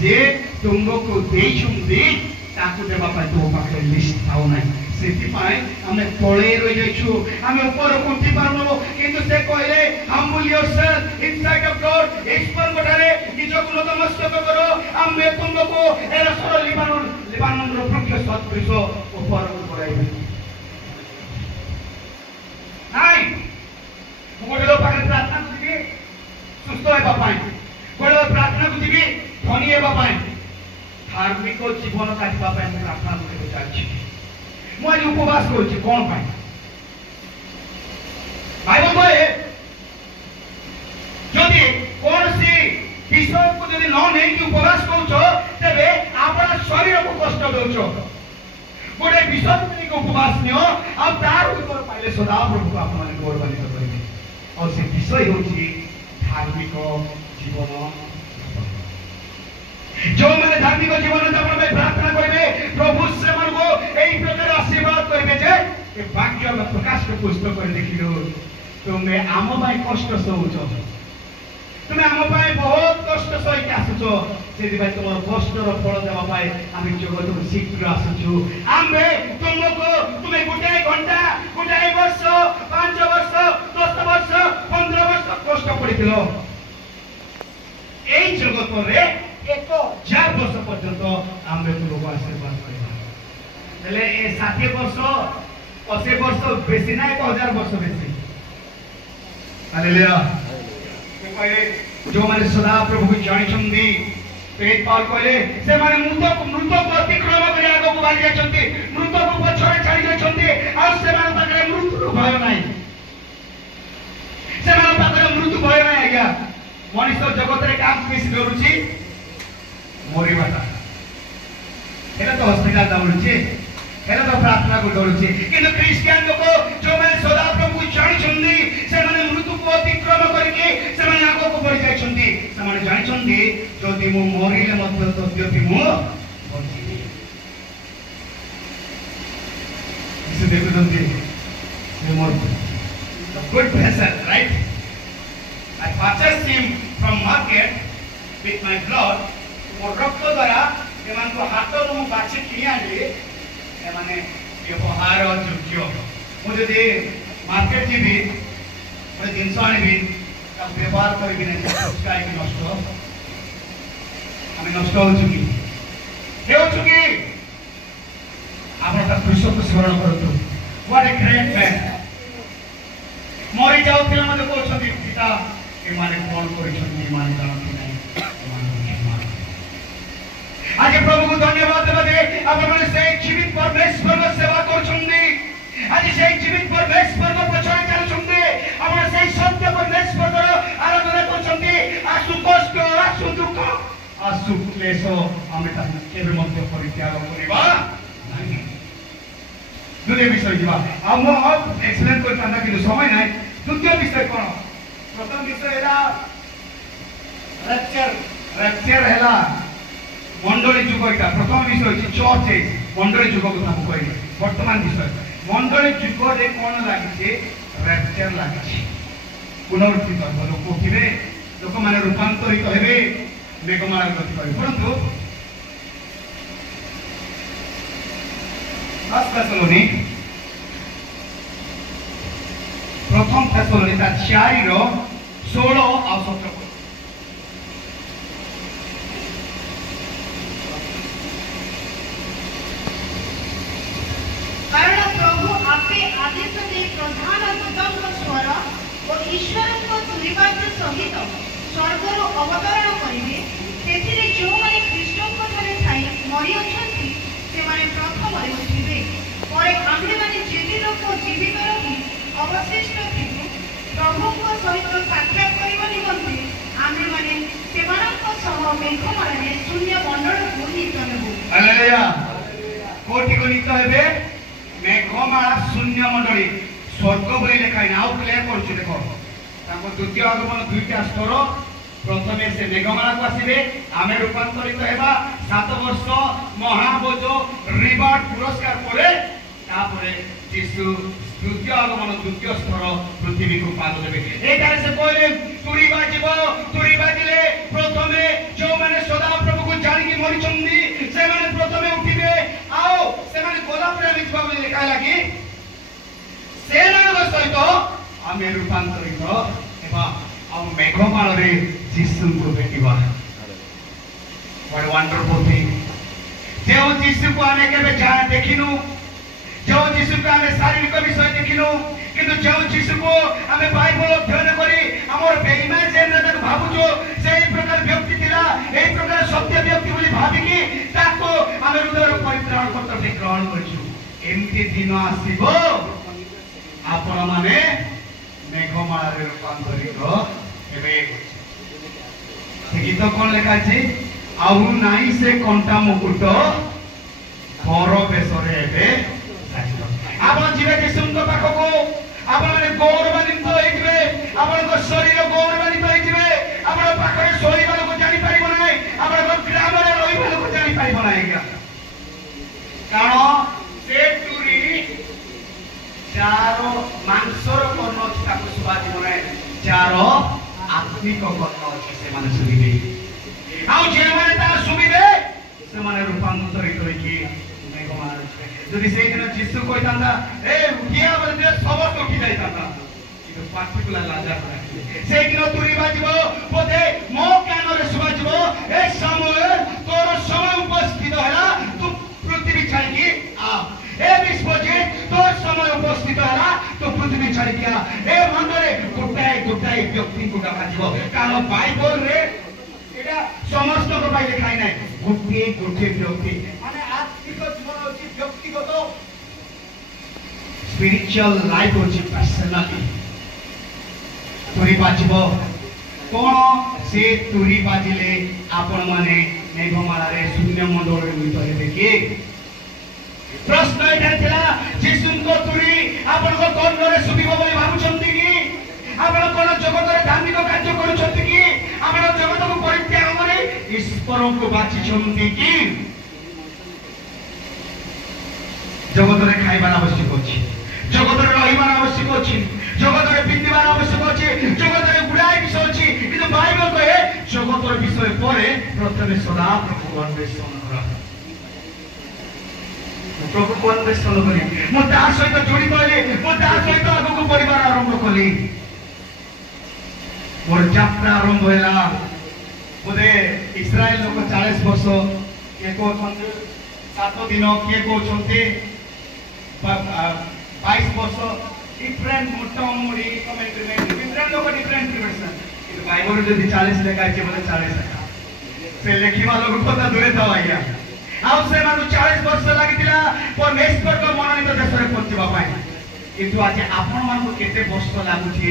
जे तुमको देइछुंदी ताकु देबा पाइ तो पाखरे लिस्ट थाउ नै सेति पाइ हमें तळे रहि जाइछु हमें ऊपर उठी पारनो किंतु से कहले humble yourself inside of God ईश्वर गठारे निजको नतमस्तक करो हमें तुमको एरा सर लिबानन रो वृक्ष सदृश ऊपर कराइबे नाइ गोटे लो पाखरे प्रार्थना करबी सुस्थ हेबा पाइ गोटे प्रार्थना करबी धनी हेबा पाइ धार्मिक जीवन काटिबा पाइ प्रार्थना करबे चाहि मु आज उपवास करूची कोन पाइ भाई बंधु जदि कौन सी विषय को जदि न नहीं कि उपवास करूछो तबे आपन शरीर को कष्ट दोछो गोटे विषय को उपवास नियो आ तार ऊपर पाइले सदा प्रभु को आपन माने गौरवान्वित करिवे और से विषय होची धार्मिक जीवन जो मैंने धार्मिक जीवन जापन में प्रार्थना करिवे प्रभु से मन को एई प्रकार आशीर्वाद करिवे जे ए वाक्य में प्रकाश के पुस्तक कर देखिलो तुमे आम भाई कष्ट सहउछ तुमे आम भाई बहुत कष्ट सही के आसुछ सेति भाई तुम कष्ट रो फल देबा पाए आमे जगत को शीघ्र आसुछु आमे तुमको तुमे गुटाई घंटा गुटाई वर्ष 5 वर्ष 10 वर्ष 15 वर्ष कष्ट पड़िथिलो एई जगत रे 1000 वर्ष पर्यंत आमे तुमको आशीर्वाद करबा तले ए 60 वर्ष 80 वर्ष बेसी ना 1000 वर्ष बेसी हालेलुया कहले जो माने सदा प्रभु को जानि छंदी पेट पाल कहले से माने मृत को अतिक्रम करि आगो को बाजी छंती मृत को पछरे छाडी छंती आ से माने पाखरे मृत्यु भय नाही से माने पाखरे मृत्यु भय नाही आज्ञा मनुष्य जगत रे काम किस करूची मरिबाटा हेला तो हॉस्पिटल दाउरुची हेला तो प्रार्थना को दौड़ुची किंतु क्रिश्चियन लोक जो माने सदा प्रभु जानि छंदी से माने मृत्यु को अतिक्रम करके से माने आगो को बढ़ि मु मरिले मध्य तद्यपि मु बंचिबी इसे देखुछन्ति ये मोर good vessel, right? I purchased him from market with my blood. मोर रक्त द्वारा एमान को हाथ मु बाछि किनि आली एमाने व्यवहार योग्य मु जदि मार्केट जीबी गोटे जिनस आनिबी ता व्यवहार करबी नै उसका एक नष्ट आमे नष्ट होछु कि हेउछु कि आपण ता कृष्ण को स्मरण करतु व्हाट ए ग्रेट मैन मरी जाउथिला मते कहछथि पिता ए माने कोन करिछथि माने जानथि नै आज प्रभु को धन्यवाद देबे आपण माने से जीवित परमेश्वर को सेवा करछथि आज से जीवित परमेश्वर को पछाड़ चलछथि आपण से सत्य परमेश्वर को आराधना करछथि आसु कष्ट आसु दुख आसु क्लेश आमे ता केबे मध्य परित्याग करिबा नाही दुनिया विषय जीवा हम अब एक्सप्लेन करता कि समय নাই द्वितीय विषय कोन प्रथम विषय हैला रैप्चर हैला मंडली जुग एटा प्रथम विषय अछि चर्च है मंडली जुग को हम कहले वर्तमान विषय मंडली जुग रे कोन लागि छै रैप्चर लागि छै पुनरुत्थित लोक उठिबे लोक माने रूपांतरित हेबे मेघमाला गति करे परंतु प्रथम थेसलोनिका 4 रो 16 आ 17 कारण प्रभु आपे आदेश दे प्रधान दूतଙ୍କ स्वर और ईश्वरଙ୍କ तुरीबाद्य सहित स्वर्गରୁ अवतरण करिवे ସେଥିରେ ଯେଉଁମାନେ ଖ୍ରୀଷ୍ଟଙ୍କ ଠାରେ ଥାଇ ମରି ଅଛନ୍ତି ସେମାନେ ପ୍ରଥମରେ ଉଠିବେ ପରେ ଆମ୍ଭେମାନେ ଯେତେ ଲୋକ ଜୀବିତ ରହି ଅବଶିଷ୍ଟ ଥିବୁ ପ୍ରଭୁଙ୍କ ସହିତ ସାକ୍ଷାତ କରିବା ନିମନ୍ତେ ଆମ୍ଭେମାନେ ସେମାନଙ୍କ ସହ ମେଘମାଳାରେ ଶୂନ୍ୟ ମଣ୍ଡଳକୁ ନୀତ ନେବୁ। ହାଲେଲୁୟା କୋଟି को नୀत हेबे मेघमाला शून्य मंडली स्वर्ग बोली लेखाई नाउ क्लियर करछु देखो ताको द्वितीय आगमन दुईटा स्तर प्रथमे से मेघमाला को आसीबे आमे रूपांतरित हेबा 7 वर्ष महाभोज रिवार्ड पुरस्कार परे तापरे यीशु द्वितीय आगमन द्वितीय स्तर पृथ्वी को पाद देबे एटारे से कहले तुरी बाजिले प्रथमे जो माने सदा प्रभु को जानि कि मरि चंदी से माने प्रथमे उठिबे आओ से माने गोला पर लिखबा बोली लिखा लागी से माने सहित आमे रूपांतरित हेबा आ मेघमाला रे यीशु को भेटिबा व्हाट वंडरफुल थिंग जे यीशु को आमे केबे जान देखिनु जो यीशु को आमे शारीरिक विषय देखिनु किंतु जो यीशु को आमे बाइबल अध्ययन करी हमर बेइमेजिन रे भाबुचो सेही प्रकार व्यक्ति थिला एही प्रकार सत्य व्यक्ति बोली भाबी कि ताको आमे हृदय परित्राण करते ग्रहण करछु एमती दिन आसीबो आपण माने मेघमाला रे रूपांतरित हेबे गीत कौन लिखा है आउ नाई से कंटा मुकुट घर बेसरे हेबे आपण जीवे यीशुଙ୍କ पाखको आपण माने गौरवान्वित होइबे आपण को शरीर गौरवान्वित होइबे आपण पाखरे सोइबा लोक जानि पारिबो नै आपण को ग्राम रे रहिबा लोक जानि पारिबो नै कारण से टुरी चारो मांसर कर्ण ताको सुबादिबो नै चारो आत्मिक कर्ण अछि से माने सुबिबे आउ जे माने ता सुबिबे से माने रूपांतरित होई कि मेघमाला যদি সেই দিন যিশু কইতাंदा ए उठिया बोलते समस्त उठी जाइतांदा কিন্তু পার্টিকুলার লাজা করে সেই দিন তুরি বাজিবো পদে মো কানরে সুবাজিবো এ সময় তোর সময় উপস্থিত হলা তু পৃথিবী ছাড়ি আ এ বিশ্বজে তোর সময় উপস্থিত হলা তো পৃথিবী ছাড়ি কি এ মন্ডরে গোটাই ব্যক্তি কো ডাকাজিবো কারণ বাইবেল রে এটা সমস্ত কো পাই লেখাই নাই গোটে ব্যক্তি মানে আত্মিক জীবন হচ্ছে ব্যক্তিগত स्पिरिचुअल लाइफ होची पर्सनाली तुरी बाजिबो कोन से तुरी बाजिले आपण माने मेघमाला रे शून्य मंडल रे मित हेबे कि प्रश्न एटा थिला यीशुको तुरी आपण को कोन रे सुबिबो बोली भाबुचंती कि आपण कोन जगत रे धार्मिक कार्य करूचंती कि आपण जगत को परित्याग करे ईश्वर को बाछिछन्ति कि जगत रे खाइबार आवश्यक अछि, जगत रे रहिबार आवश्यक अछि, जगत रे पिंदिबार आवश्यक अछि, जगत रे गुडाई विषय अछि, किंतु बाइबल कहे जगत रे विषय परे प्रथमे सदा प्रभु अन्वेषण कर। प्रभु को अन्वेषण करी मो ता सहित जोड़ी कहले, मो ता सहित आगु को परिवार आरंभ कली। मोर यात्रा आरंभ होला बोधे इस्राएल लोक 40 वर्ष के को 7 दिन के को 22 वर्ष डिफरेंट मोटा मोड़ी कमेंट्री में डिफरेंट लोग डिफरेंट प्रिपरेशन कि बाइबल जो 40 लेखा है बोले 40 लेखा से लेखिवा लोग को दूरे था आया आ से मानु 40 वर्ष लागितिला परमेश्वर को मनोनीत देश रे पहुंचबा पाए किंतु आज आपण मान को केते वर्ष लागुची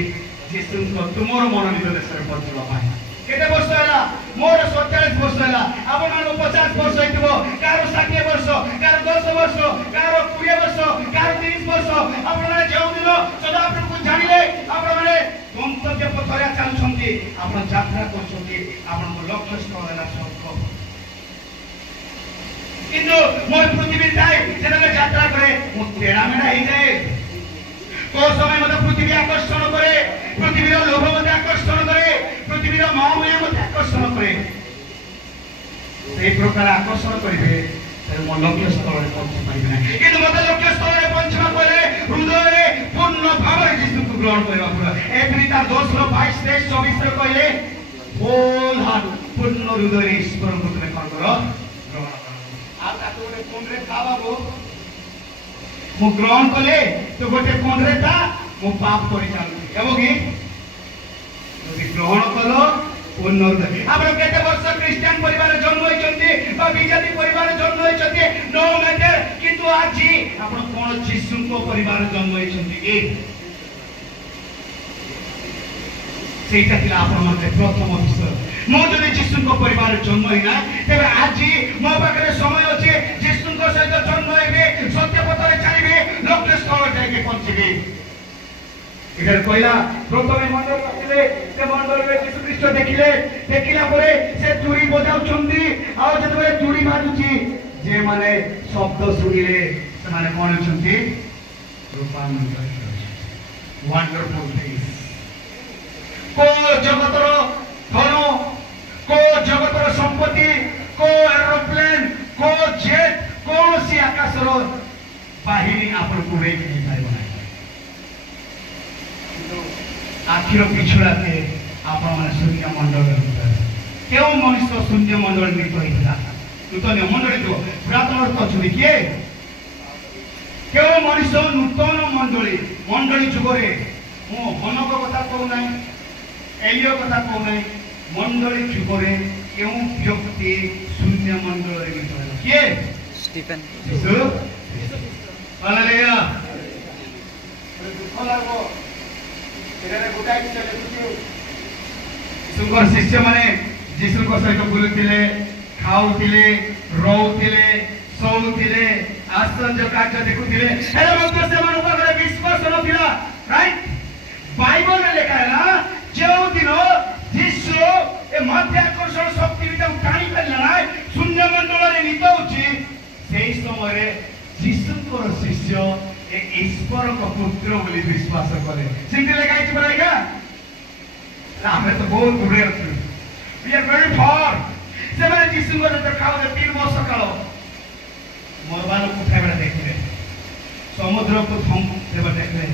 यीशु को तुमरो मनोनीत देश रे पहुंचबा पाए केते वर्ष होला मोर 47 वर्ष होला आपण मान 50 वर्ष हेतबो कार 60 वर्ष कार 10 वर्ष कार 20 वर्ष कार 30 वर्ष आपण माने जेउ दिन सदा प्रभु जानिले आपण माने गंतव्य पथरे चालछंती आपण यात्रा करछंती आपण को लक्ष्य स्थल होला स्वर्ग किंतु मोर पृथ्वी जाय जेना यात्रा करे मो तेरा मेना हे जाय तो समय मते पृथ्वी आकर्षण करे पृथ्वीर लोभ मते आकर्षण करे पृथ्वीर मोहमाया मते आकर्षण करे से प्रकार आकर्षण करिवे तर मो लक्ष्य स्थल रे पहुंच पाइबे ना किंतु मते लक्ष्य स्थल रे पहुंचबा परे हृदय रे पूर्ण भाव रे यीशु को ग्रहण करबा पड़े एप्रिल 10:22 से 24 रे कहले होल हार्ट पूर्ण हृदय रे ईश्वर को तुमे कोन करो ग्रहण करो आ ताको रे कोन रे था बाबू मु ग्रहण कले तो गोटे कोन रे था मु पाप करि चालू हेबो कि যদি গ্রহণ কলো পূর্ণ হৃদয় আমরা কেতে বর্ষ খ্রিস্টান পরিবারে জন্ম হইছন্তি বা বিজাতি পরিবারে জন্ম হইছন্তি নো ম্যাটার কিন্তু আজি আপন কোন যিশুଙ୍କ পরিবারে জন্ম হইছন্তি কি সেইটা ছিল আপন মতে প্রথম বিষয় মো যদি যিশুଙ୍କ পরিবারে জন্ম হইনা তবে আজি মো পাখরে সময় আছে যিশুଙ୍କ সহিত জন্ম হইবে সত্য পথরে চালিবে লক্ষ্য স্থল যাইকে পৌঁছিবে इधर कहला प्रथमे मंडल आसिले से मंडल में यीशु ख्रीष्ट देखिला परे से चूड़ी बजाउछंती आ जतबे चूड़ी बाजुची जे माने शब्द सुनिले से माने कोन छंती रूपांतरित वंडरफुल थिंग्स को जगतर धन को जगतर संपत्ति को एरोप्लेन को जेट कौन सी आकाशर बाहिनी आपन को रे नहीं पाइबो आखिर पिछड़ाते आप शून्य मंडल क्यों मनुष्य शून्य मंडल मृत होता नूतन मंडल जो पुरातन अर्थ अच्छे किए क्यों मनुष्य नूतन मंडली मंडली जुगरे मु हनक कथा कहूना एलियो कथा कहूना मंडली जुगरे क्यों व्यक्ति शून्य मंडल मृत होता किए स्टीफन हालेलुया दुख लागो यीशुଙ୍କର शिष्य माने यीशुଙ୍କ सहित बुलुथिले खाउथिले रहउथिले सोउथिले आश्चर्य कार्य देखुथिले हेले मध्य सेमान ऊपर विश्वास नथिला राइट बाइबल में लिखा है ना जो दिन यीशु ए माध्याकर्षण शक्ति बिता टाणी करला ना शून्य मंडल रे नीत होची सेही समय रे यीशुଙ୍କର शिष्य एक ईश्वर को पुत्र बोली विश्वास करे सिंगल लगाई छ बराइगा हमें तो बहुत दूर है वी आर वेरी फार से माने यीशु को जब खाओ 3 वर्ष कालो मरबान को खाइबा देखले समुद्र को थम देबा देखले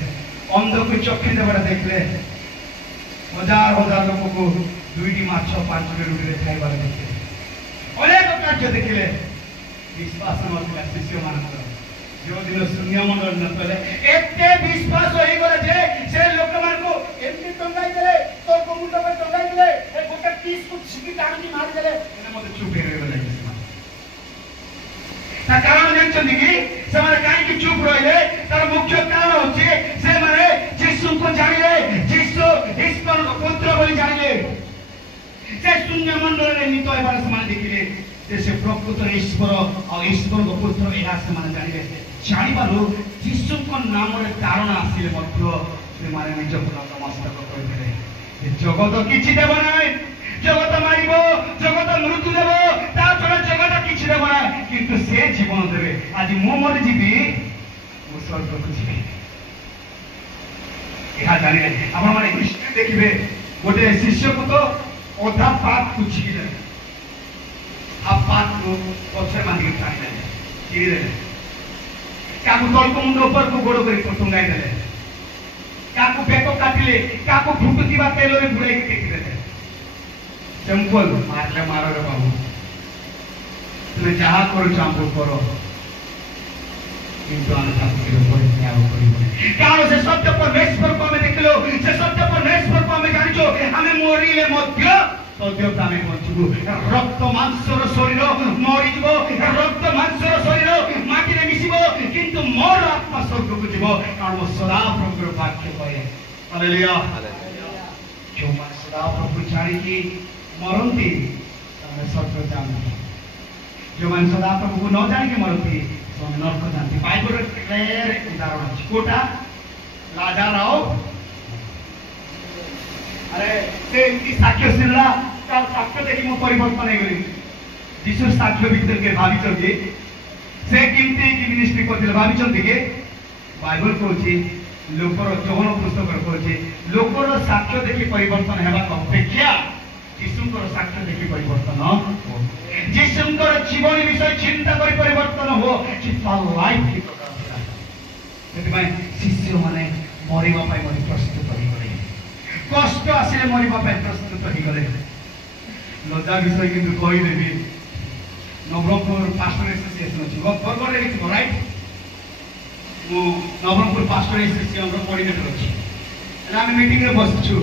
अंध को चक्षु देबा देखले हजार हजार लोगों को दुईटी माछ 5 रोटी खाइबा देखले अनेक कार्य देखले विश्वास नथिला शिष्य मानकर जो दिन शून्य मंडल न तले एते विश्वास होई गले जे से लोक मान को एमती टंगाई देले तो कोमुंड पे टंगाई देले ए गोटे पीस को छिकी टाणी मार देले एने मते चुप हे गले ता कारण जानछन कि से माने काई कि चुप रहिले तार मुख्य कारण होचे से माने यीशु को जानिले यीशु ईश्वर को पुत्र बोली जानिले से शून्य मंडल रे नितो एबार समान देखिले से प्रकृत ईश्वर और ईश्वर को पुत्र एहा समान जानिले जानिबारो यीशु को नाम रे कारण आसिले मध्य से माने निज को नमस्कार करथिले जगत किछि देबो नै जगत मारिबो जगत मृत्यु देबो কিন্তু ସେ ଜୀବନ ଦେବେ। ଆଜି ମୁଁ ମରିଯିବି, ମୁଁ ସ୍ୱର୍ଗକୁ ଯିବି। ଏହା ଜାଣିଲେ ଆପଣମାନେ ହିଷ୍ଟ୍ରି ଦେଖିବେ, ଗୋଟେ ଶିଷ୍ୟକୁ ତ ଅଧା ପାତକୁ ଝିକିଦେଲେ, ହାଫ୍ ପାତକୁ ପଛରେ ବାନ୍ଧିକି ଟାଣିଦେଲେ, ଚିରିଦେଲେ, କାହାକୁ ତଳକୁ ମୁଣ୍ଡ ଉପରକୁ ଗୋଡ଼ କରି ଟୁଙ୍ଗାଇ ଦେଲେ, କାହାକୁ ବେକ କାଟିଲେ, କାହାକୁ ଫୁଟୁଥିବା ତେଲରେ ବୁଡ଼ାଇକି ଟେକିଦେଲେ। ସିମ୍ପଲ, ମାରିଲେ ମାରରେ ବାବୁ, ତୁମେ ଯାହା କରୁଛ ଆମକୁ କର, କିନ୍ତୁ ଆମେ ତାକୁ କେବେ ପରିତ୍ୟାଗ କରିବୁନି। କାରଣ ସେ ସତ୍ୟ ପରମେଶ୍ୱରକୁ ଆମେ ଦେଖିଲୁ, ସେ ସତ୍ୟ ପରମେଶ୍ୱରକୁ ଆମେ ଜାଣିଛୁ। ଆମେ ମରିଲେ ମଧ୍ୟ ସତ୍ୟକୁ ଆମେ ବଞ୍ଚିବୁ। ରକ୍ତ ମାଂସର ଶରୀର ମରିଯିବ, ରକ୍ତ ମାଂସର ଶରୀର ମାଟିରେ ମିଶିବ, କିନ୍ତୁ ମୋର ଆତ୍ମା ସ୍ୱର୍ଗକୁ ଯିବ। କାରଣ ମୁଁ ସଦାପ୍ରଭୁର ବାକ୍ୟ କହେ। ହାଲେଲୁୟା। ଯେଉଁମାନେ ସଦାପ୍ରଭୁ ଜାଣିକି ମରନ୍ତି ସେମାନେ ସ୍ୱର୍ଗ ଯାଆନ୍ତି, ଯେଉଁମାନେ ସଦାପ୍ରଭୁକୁ ନ ଜାଣିକି ମରନ୍ତି ସେମାନେ ନରକ ଯାଆନ୍ତି। ବାଇବଲରେ କ୍ଲିୟର ଉଦାହରଣ ଅଛି। କୋଉଟା? ଲାଜାର ଆଉ ଆରେ ସେ ଏମିତି ସାକ୍ଷ୍ୟ ଶୁଣିଲା, ତାର ସାକ୍ଷ୍ୟ ଦେଖି ମୁଁ ପରିବର୍ତ୍ତନ ହେଇଗଲି। ଯୀଶୁର ସାକ୍ଷ୍ୟ ଭିତରେ କିଏ ଭାବିଛନ୍ତି ସେ କେମିତି ମିନିଷ୍ଟ୍ରି କରିଥିଲେ? ଭାବିଛନ୍ତି କି? ବାଇବଲ କହୁଛି, ଲୋକର ଯୌନ ପୁସ୍ତକରେ କହୁଛି, ଲୋକର ସାକ୍ଷ୍ୟ ଦେଖି ପରିବର୍ତ୍ତନ ହେବା ଅପେକ୍ଷା ଯୀଶୁଙ୍କର ସାକ୍ଷ୍ୟ ଦେଖି ପରିବର୍ତ୍ତନ ହୁଅ। ଯୀଶୁଙ୍କର ଜୀବନୀ ବିଷୟ ଚିନ୍ତା କରି ପରିବର୍ତ୍ତନ ହୁଅ। ସେଥିପାଇଁ ଶିଷ୍ୟମାନେ ମରିବା ପାଇଁ ମଧ୍ୟ ପ୍ରସ୍ତୁତ ହେଇଗଲେ, କଷ୍ଟ ଆସିଲେ ମରିବା ପାଇଁ ପ୍ରସ୍ତୁତ ହେଇଗଲେ। ଲଜ୍ଜା ବିଷୟ କିନ୍ତୁ କହିଦେବି, ନବରଙ୍ଗପୁର ପାଷ୍ଟର ଆସୋସିଏସନ ଅଛି, ବରଗଡ଼ରେ ହେଇଥିବ ରାଇଟ୍। ମୁଁ ନବରଙ୍ଗପୁର ପାଷ୍ଟର ଆସୋସିଏସନର କୋଅର୍ଡିନେଟର ଅଛି। ହେଲେ ଆମେ ମିଟିଂରେ ବସିଛୁ,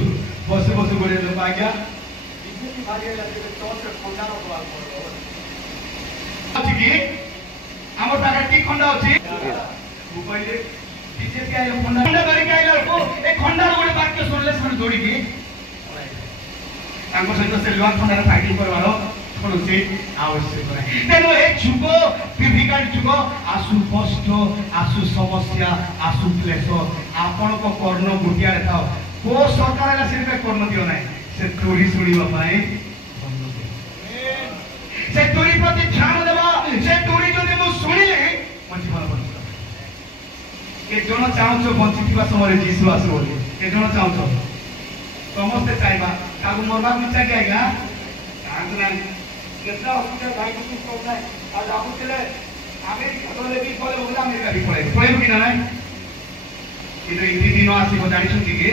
ବସୁ ବସୁ ଗୋଟେ ଲୋକ ଆଜ୍ଞା ଅଛି କି ଆମର ପାଖରେ କି ଖଣ୍ଡା ଅଛି? ମୁଁ କହିଲି ବିଜେପି ଆଇଲା, ଖଣ୍ଡା ଧରିକି ଆଇଲା ବେଳକୁ ଏ ଖଣ୍ଡାର ଗୋଟେ ବାକ୍ୟ ଶୁଣିଲେ ସେମାନେ ଦୌଡ଼ିକି ତାଙ୍କ ସହିତ ସେ ଲୁହା ଖଣ୍ଡାରେ ଫାଇଟିଂ କରିବାର କୌଣସି ଆବଶ୍ୟକ ନାହିଁ। ତେଣୁ ଏ ଯୁଗ ଡିଫିକଲ୍ଟ ଯୁଗ, ଆସୁ କଷ୍ଟ, ଆସୁ ସମସ୍ୟା, ଆସୁ କ୍ଲେଶ, ଆପଣଙ୍କ କର୍ଣ୍ଣ ଗୋଟିଆରେ ଥାଉ। କୋଉ ସରକାର ହେଲା ସେଥିପାଇଁ କର୍ଣ୍ଣ ଦିଅ ନାହିଁ, ସେ ତୁରି ଶୁଣିବା ପାଇଁ ସେ ତୁରି ପ୍ରତି ଧ୍ୟାନ ଦେବା। ସେ ତୁରି ଯଦି ମୁଁ ଶୁଣିଲେ ମୋ ଜୀବନ ବଞ୍ଚିବ। କେତେ ଜଣ ଚାହୁଁଛ ବଞ୍ଚିଥିବା ସମୟରେ ଯୀଶୁ ଆସୁ ବୋଲି? କେତେ ଜଣ ଚାହୁଁଛ? ସମସ୍ତେ ଚାହିଁବା। କାହାକୁ ମରବାକୁ ଇଚ୍ଛା କି ଆଜ୍ଞା? କାହାକୁ ନାହିଁ। କେତେ ଅସୁବିଧା ଭାଇକୁ କହୁଥାଏ ଆଉ ଭାବୁଥିଲେ ଆମେରିକା ଗଲେ ବି ଗଲେ ବୋଲେ ଆମେରିକା ବି ପଳେଇବୁ, ପଳେଇବୁ କି ନା ନାହିଁ? କିନ୍ତୁ ଏମିତି ଦିନ ଆସିବ ଜାଣିଛନ୍ତି କି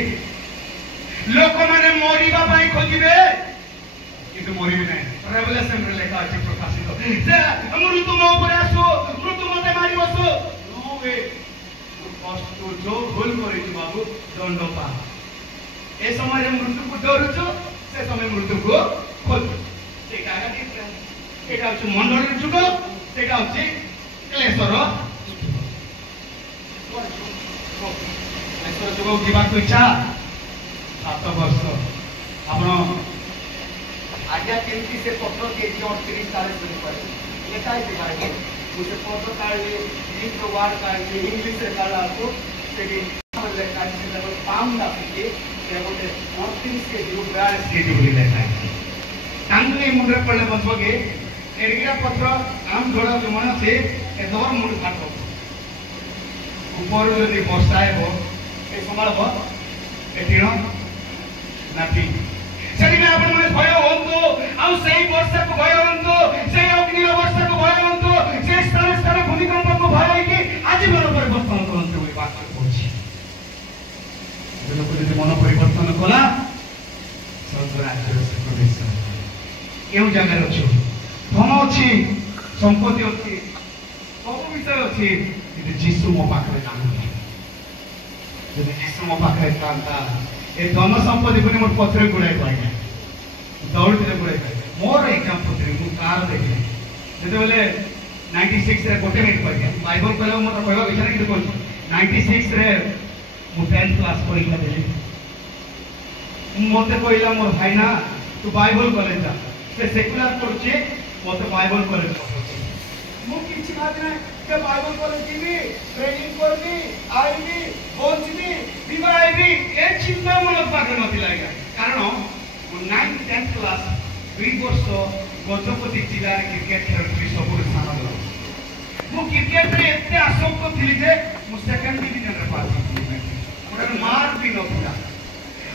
ଲୋକମାନେ ମରିବା ପାଇଁ ଖୋଜିବେ କିନ୍ତୁ ମରିବି ନାହିଁ। ରେଭେଲେସନରେ ଲେଖା ଅଛି, ପ୍ରକାଶିତ, ଯେ ମୃତ୍ୟୁ ମୋ ଉପରେ ଆସୁ, ମୃତ୍ୟୁ ମତେ ମାରି ବସୁ। नो वे, କଷ୍ଟ ଯୋଉ ଭୁଲ କରିଛୁ ବାବୁ ଦଣ୍ଡ ପା। ଏ ସମୟରେ ମୃତ୍ୟୁକୁ ଡରୁଛୁ, ସେ ସମୟ ମୃତ୍ୟୁକୁ ଖୋଜୁ। ସେଇଟା ଏଇଟା ହଉଛି ମଣ୍ଡଳୀର ଯୁଗ, ସେଇଟା ହଉଛି କ୍ଲେଶର ଯୁଗକୁ ଯିବାକୁ ଇଚ୍ଛା। 7 ବର୍ଷ ଆପଣ ଆଜ୍ଞା କେମିତି ସେ ପତ୍ର କେଜି 38 40 କରିପାରିବେ? ଲେଖା ହେଇଛି ଭାଇ, ମୁଁ ସେ ପତ୍ର କାଢ଼ିଲି, ଇଂଲିଶର ୱାର୍ଡ କାଢ଼ିଲି, ଇଂଲିଶରେ କାଢ଼ିଲାକୁ ସେଠି ଲେଖା ଅଛି, ସେଟା ପାଉଣ୍ଡ ଆସିକି ସେ ଗୋଟେ 38 କେଜିରୁ 42 କେଜି ବୋଲି ଲେଖା ହେଇଛି। ତାଙ୍କୁ ଏଇ ମୁଣ୍ଡରେ ପଡ଼ିଲେ ବସିବ କି ଏଡ଼ିକିଟା ପତ୍ର ଆମ୍ ଝୋଳ ଯୋଉମାନେ ଅଛି ଏ ଦର ମୁଣ୍ଡ ଫାଟ ଉପରୁ ଯଦି ବର୍ଷା ହେବ ଏ ସମ୍ଭାଳିବ ଏ ଟିଣ ନା ଠିକ। ସେଥିପାଇଁ ଆପଣମାନେ ଭୟ ହୁଅନ୍ତୁ, ଆଉ ସେଇ ବର୍ଷାକୁ ଭୟ ହୁଅନ୍ତୁ, ସେଇ ଅଗ୍ନିର ବର୍ଷାକୁ ଭୟ ହୁଅନ୍ତୁ, ସେ ସ୍ଥାନ ସ୍ଥାନ ଭୂମିକମ୍ପକୁ ଭୟ ହେଇକି ଆଜୀବନ ପରିବର୍ତ୍ତନ କରନ୍ତୁ ବୋଲି ବାକ୍ୟ କହୁଛି। ଲୋକ ଯଦି ମନ ପରିବର୍ତ୍ତନ କଲା ସ୍ୱର୍ଗ ରାଜ୍ୟରେ ସେ ପ୍ରବେଶ। କେଉଁ ଜାଗାରେ ଅଛୁ? ଧନ ଅଛି, ସମ୍ପତ୍ତି ଅଛି, ସବୁ ବିଷୟ ଅଛି, କିନ୍ତୁ ଯୀଶୁ ମୋ ପାଖରେ ନାହିଁ। ଯଦି ଯୀଶୁ ମୋ ପାଖରେ ଥାନ୍ତା ଏ ଧନ ସମ୍ପତ୍ତି ପୁଣି ମୋର ପଛରେ ଗୁଡ଼ାଇ ପାଇଲା, ଦୌଡ଼ିଥିଲେ ଗୁଡ଼ାଇ ପାଇଲା। ମୋର ଏକ୍ଜାମ୍ ପଛରେ ମୁଁ କାର ଦେଖିଲି ଯେତେବେଳେ 96ରେ ଗୋଟେ ମିନିଟ୍ କହିଲି, ବାଇବଲ କହିଲା ମୋର କହିବାକୁ ଇଚ୍ଛା ନାହିଁ କିନ୍ତୁ କହୁଛି 96ରେ ମୁଁ 10th କ୍ଲାସ୍ ପରୀକ୍ଷା ଦେଲି। ମତେ କହିଲା ମୋର ଭାଇନା ତୁ ବାଇବଲ କଲେଜ ଯା, ସେ ସେକୁଲାର ପଢୁଛି, ମତେ ବାଇବଲ କଲେଜ ପଢୁଛି। ମୁଁ କିଛି ଭାବି ନାହିଁ ଯେ ବାଇବଲ କଲେଜ ଯିବି, ଟ୍ରେନିଂ କରିବି, ଆଇବି, ବଞ୍ଚିବି, ବିବାହ ହେବି, ଏ ଚିନ୍ତା ମୋ ପାଖରେ ନଥିଲା ଆଜ୍ଞା। କାରଣ ମୁଁ 9th 10th କ୍ଲାସ୍ 2 ବର୍ଷ ଗଜପତି ଜିଲ୍ଲାରେ କ୍ରିକେଟ ଖେଳୁଥିଲି, ସବୁଠୁ ସାନ ଦଳ। ମୁଁ କ୍ରିକେଟରେ ଏତେ ଆସକ୍ତ ଥିଲି ଯେ ମୁଁ ସେକେଣ୍ଡ ଡିଭିଜନରେ ପାସ୍ କରିଥିଲି, ଗୋଟେ ମାର୍କ ବି ନଥିଲା।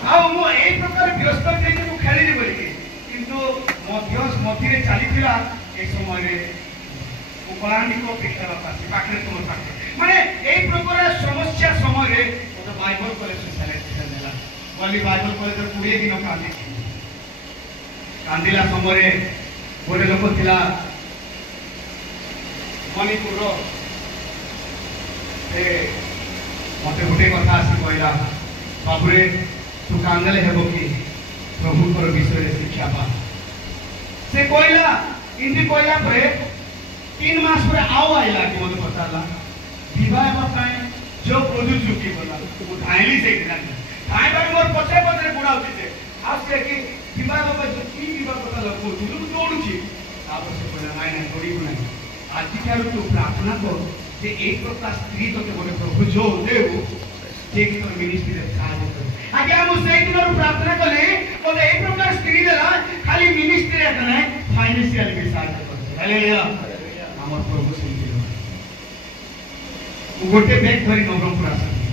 ଆଉ ମୁଁ ଏଇ ପ୍ରକାର ବ୍ୟସ୍ତ ଥିଲି ଯେ ମୁଁ ଖେଳିଲି ବୋଲିକି, କିନ୍ତୁ ମଝିରେ ଚାଲିଥିଲା ଏ ସମୟରେ ମୁଁ କଳାହାଣ୍ଡିକୁ ଅପେକ୍ଷା ପାଖରେ ପାଖରେ ତୁମ ପାଖରେ ମାନେ ଏଇ ପ୍ରକାର ସମସ୍ୟା ସମୟରେ ମୋତେ ବାଇବଲ କଲେଜରେ ସିଲେକ୍ସନ ହେଲା। ଗଲି ବାଇବଲ କଲେଜରେ 20 ଦିନ କାନ୍ଦିଛି। କାନ୍ଦିଲା ସମୟରେ ଗୋଟେ ଲୋକ ଥିଲା ମଣିପୁରର, ସେ ମତେ ଗୋଟେ କଥା ଆସି କହିଲା, ବାବୁରେ ତୁ କାନ୍ଦଲେ ହେବ କି ପ୍ରଭୁଙ୍କର ବିଷୟରେ ଶିକ୍ଷା ପା। ସେ କହିଲା, ଏମିତି କହିଲା ପରେ 3 ମାସ ପରେ ଆଉ ଆଇଲା କି ମତେ ପଚାରିଲା ବିବାହ ହେବା ପାଇଁ ଯୋଉ ପ୍ରଯୁକ୍ତି କି ଗଲା। ମୁଁ ଧାଇଁଲି ସେଇଠି ଧାଇଁବାରେ ମୋର ପଛରେ ପଛରେ ବୁଢ଼ାଉଛି ସେ। ଆଉ ସେ କି ବିବାହ ହେବା ପାଇଁ କି ବିବାହ କଥା ଲଗଉଛୁ, ମୁଁ ଦୌଡୁଛି। ତାପରେ ସେ କହିଲା ନାଇଁ ନାଇଁ ଦୌଡ଼ିବୁ ନାହିଁ, ଆଜିଠାରୁ ତୁ ପ୍ରାର୍ଥନା କର ଯେ ଏଇ ପ୍ରକାର ସ୍ତ୍ରୀ ତୋତେ ଗୋଟେ ପ୍ରଭୁ ଯୋଉ ଦେଉ ଯେ କି ତୋର ମିନିଷ୍ଟ୍ରିରେ ସାହାଯ୍ୟ କରେ। ଆଜ୍ଞା ମୁଁ ସେଇ ଦିନରୁ ପ୍ରାର୍ଥନା କଲି, ମୋତେ ଏଇ ପ୍ରକାର ସ୍ତ୍ରୀ ଦେଲା, ଖାଲି ମିନିଷ୍ଟ୍ରିରେ ଏକା ନାହିଁ ଫାଇନାନ୍ସିଆଲି ବି ସାହାଯ୍ୟ କରୁଛି। ହାଲେଲୁୟା। আমার প্রভু সেମିତି গোটে ব্যাগ ধরি নবরঙ্গপুর আসছি,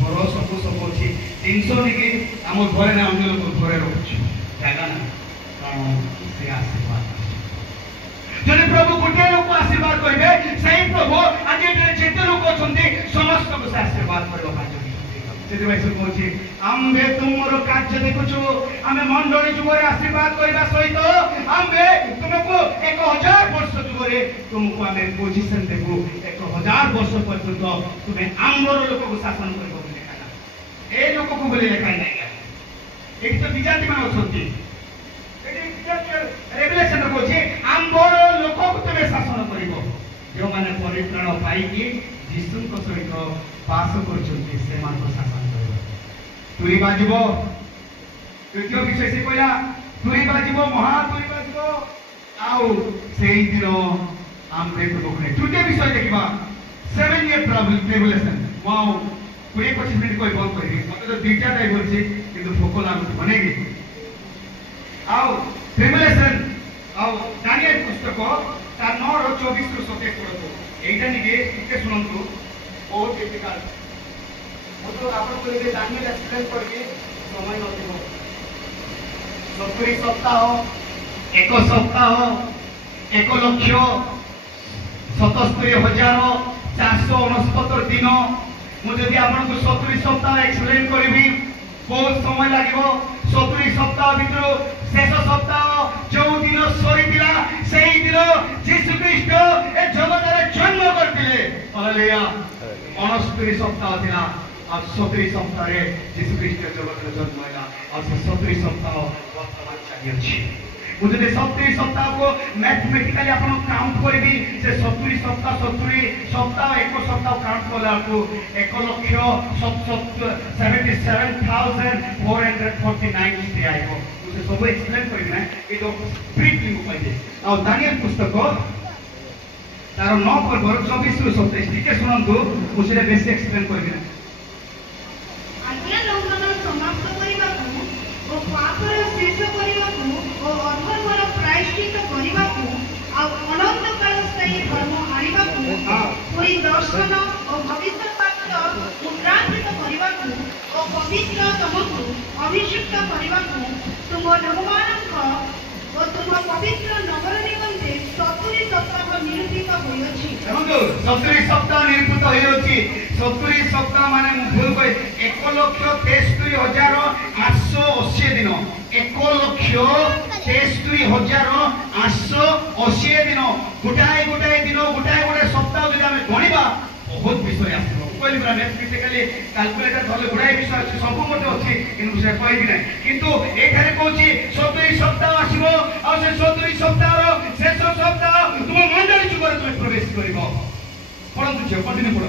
ঘর সবু সব অছি, জিনিস নেকি আমার ঘরে না অন্য লোক ঘরে রହୁଛୁ, জায়গা না, কারণ সে আশীর্বাদ। যদি প্রভু গোটে লোক আশীর্বাদ করবে, সেই প্রভু আজ যেতে লোক অଛନ୍ତି ସମସ୍ତଙ୍କୁ ସେ ଆଶୀର୍ବାଦ କରିବା ପାଇଁ ସେଥିପାଇଁ ସେ କହୁଛି ଆମ୍ଭେ ତୁମର କାର୍ଯ୍ୟ ଦେଖୁଛୁ, ଆମେ ମଣ୍ଡଳୀ ଯୁଗରେ ଆଶୀର୍ବାଦ କରିବା ସହିତ ଆମ୍ଭେ ତୁମକୁ 1000 ବର୍ଷ ଯୁଗରେ ତୁମକୁ ଆମେ ପୋଜିସନ ଦେବୁ। 1000 ବର୍ଷ ପର୍ଯ୍ୟନ୍ତ ତୁମେ ଆମ୍ଭର ଲୋକକୁ ଶାସନ କରିବ ବୋଲି ଲେଖା ନାହିଁ। ଏ ଲୋକକୁ ବୋଲି ଲେଖା ନାହିଁ। ଏଠି ତ ବିଜାତି ମାନେ ଅଛନ୍ତି, ରେଭେଲେସନ କହୁଛି ଆମ୍ଭର ଲୋକକୁ ତୁମେ ଶାସନ କରିବ, ଯେଉଁମାନେ ପରିତ୍ରାଣ ପାଇକି ଯୀଶୁଙ୍କ ସହିତ ବାସ କରୁଛନ୍ତି ସେମାନଙ୍କୁ ଶାସନ କରିବ। ତୁରୀ ବାଜିବ, ତୃତୀୟ ବିଷୟ ସେ କହିଲା ତୁରୀ ବାଜିବ, ମହାତୁରୀ ବାଜିବ, ଆଉ ସେଇ ଦିନ ଆମେ ପ୍ରଭୁକୁ। ତୃତୀୟ ବିଷୟ ଦେଖିବା 7 year ଟ୍ରାଭେଲେସନ। ମୁଁ ଆଉ 20-25 ମିନିଟ୍ କହି ବନ୍ଦ କରିବି, ମତେ ତ 2ଟା ଟାଇମ୍ ଅଛି କିନ୍ତୁ ଭୋକ ଲାଗୁଛି ବନେଇକି। ଆଉ ଟ୍ରିବୁଲେସନ ଆଉ ଦାନିଏଲ ପୁସ୍ତକ ତା 9:24-27 ପଢନ୍ତୁ। এইটা নিকে ଟିକେ ଶୁଣନ୍ତୁ, ବହୁତ ଡିଫିକଲ୍ଟ। ମୁଁ ତ ଆପଣଙ୍କୁ ଏବେ ଦାନିଏଲ ଏକ୍ସପ୍ଲେନ୍ କରିକି ସମୟ ନଥିବ। 70 ସପ୍ତାହ, 1 ସପ୍ତାହ, 1,77,469 ଦିନ। ମୁଁ ଯଦି ଆପଣଙ୍କୁ 70 ସପ୍ତାହ ଏକ୍ସପ୍ଲେନ୍ କରିବି ବହୁତ ସମୟ ଲାଗିବ। 70 ସପ୍ତାହ ଭିତରୁ ଶେଷ ସପ୍ତାହ ଯୋଉ ଦିନ ସରିଥିଲା, ସେଇ ଦିନ ଯୀଶୁ ଖ୍ରୀଷ୍ଟ ଏ ଜଗତରେ ଜନ୍ମ କରିଥିଲେ। ହାଲେଲୁୟା। 69 ସପ୍ତାହ ଥିଲା, ଆଉ 70 ସପ୍ତାହରେ ଯୀଶୁ ଖ୍ରୀଷ୍ଟ ଜଗତରେ ଜନ୍ମ ହେଲା, ଆଉ ସେ 70 ସପ୍ତାହ ବର୍ତ୍ତମାନ ଚାଲିଅଛି। ମୁଁ ଯଦି 70 ସପ୍ତାହକୁ ମ୍ୟାଥମେଟିକାଲି ଆପଣ କାଉଣ୍ଟ କରିବି, ସେ 70 ସପ୍ତାହ 1 ସପ୍ତାହ କାଉଣ୍ଟ କଲାକୁ 1,77,449 ଆଇବ। ସେ ସବୁ ଏକ୍ସପ୍ଲେନ୍ କରିବି ନା, ଏ ଯୋଉ ବ୍ରିଫଲି ମୁଁ କହିବି। ଆଉ ଦାନିଏଲ ପୁସ୍ତକ ତାର 9 ପର୍ବର 24-27 ଟିକେ ଶୁଣନ୍ତୁ, ମୁଁ ସେଟା ବେଶୀ ଏକ୍ସପ୍ଲେନ୍ କରିବି ନା। ଆଜ୍ଞା ଲଙ୍ଘନ ସମାପ୍ତ କରିବାକୁ ଓ ପାପର ଶେଷ କରିବାକୁ ଓ ଅଧର୍ମର ପ୍ରାୟଶ୍ଚିତ କରିବାକୁ ଆଉ ଅନନ୍ତ କାଳ ସ୍ଥାୟୀ ଧର୍ମ ଆଣିବାକୁ ପୁଣି ଦର୍ଶନ ଓ ଭବିଷ୍ୟତବାଣୀର ମୁଦ୍ରାଙ୍କୃତ କରିବାକୁ ଓ ପବିତ୍ର ତମକୁ ଅଭିଷିକ୍ତ କରିବାକୁ ତୁମ ଲୋକମାନଙ୍କ ଓ ତୁମ ପବିତ୍ର ନଗର ନିମନ୍ତେ 70 ସପ୍ତାହ ନିରୂପିତ ହୋଇଅଛି। ଦେଖନ୍ତୁ 70 ସପ୍ତାହ ନିରୂପିତ ହୋଇଅଛି। 70 ସପ୍ତାହ ମାନେ ମୁଁ ଭୁଲ କହି 1,73,880 ଦିନ। 1,73,880 ଦିନ। ଗୋଟାଏ ଦିନ, ଗୋଟାଏ ସପ୍ତାହ ଯଦି ଆମେ ଗଣିବା ବହୁତ ବିଷୟ ଆସିବ। କହିଲି ପୁରା ମ୍ୟାଥମେଟିକାଲି କାଲକୁଲେଟର ଧରିଲେ ଗୁଡ଼ାଏ ବିଷୟ ଅଛି, ସବୁ ମଧ୍ୟ ଅଛି, କିନ୍ତୁ ସେ କହିବି ନାହିଁ। କିନ୍ତୁ ଏଠାରେ କହୁଛି 70 ସପ୍ତାହ ଆସିବ, ଆଉ ସେ 70 ସପ୍ତାହର ଶେଷ ସପ୍ତାହ ତୁମ ମଣ୍ଡଳୀ ଯୁଗରେ ତୁମେ ପ୍ରବେଶ କରିବ। ପଢ଼ନ୍ତୁ ଝିଅ, କଣ୍ଟିନ୍ୟୁ ପଢ଼।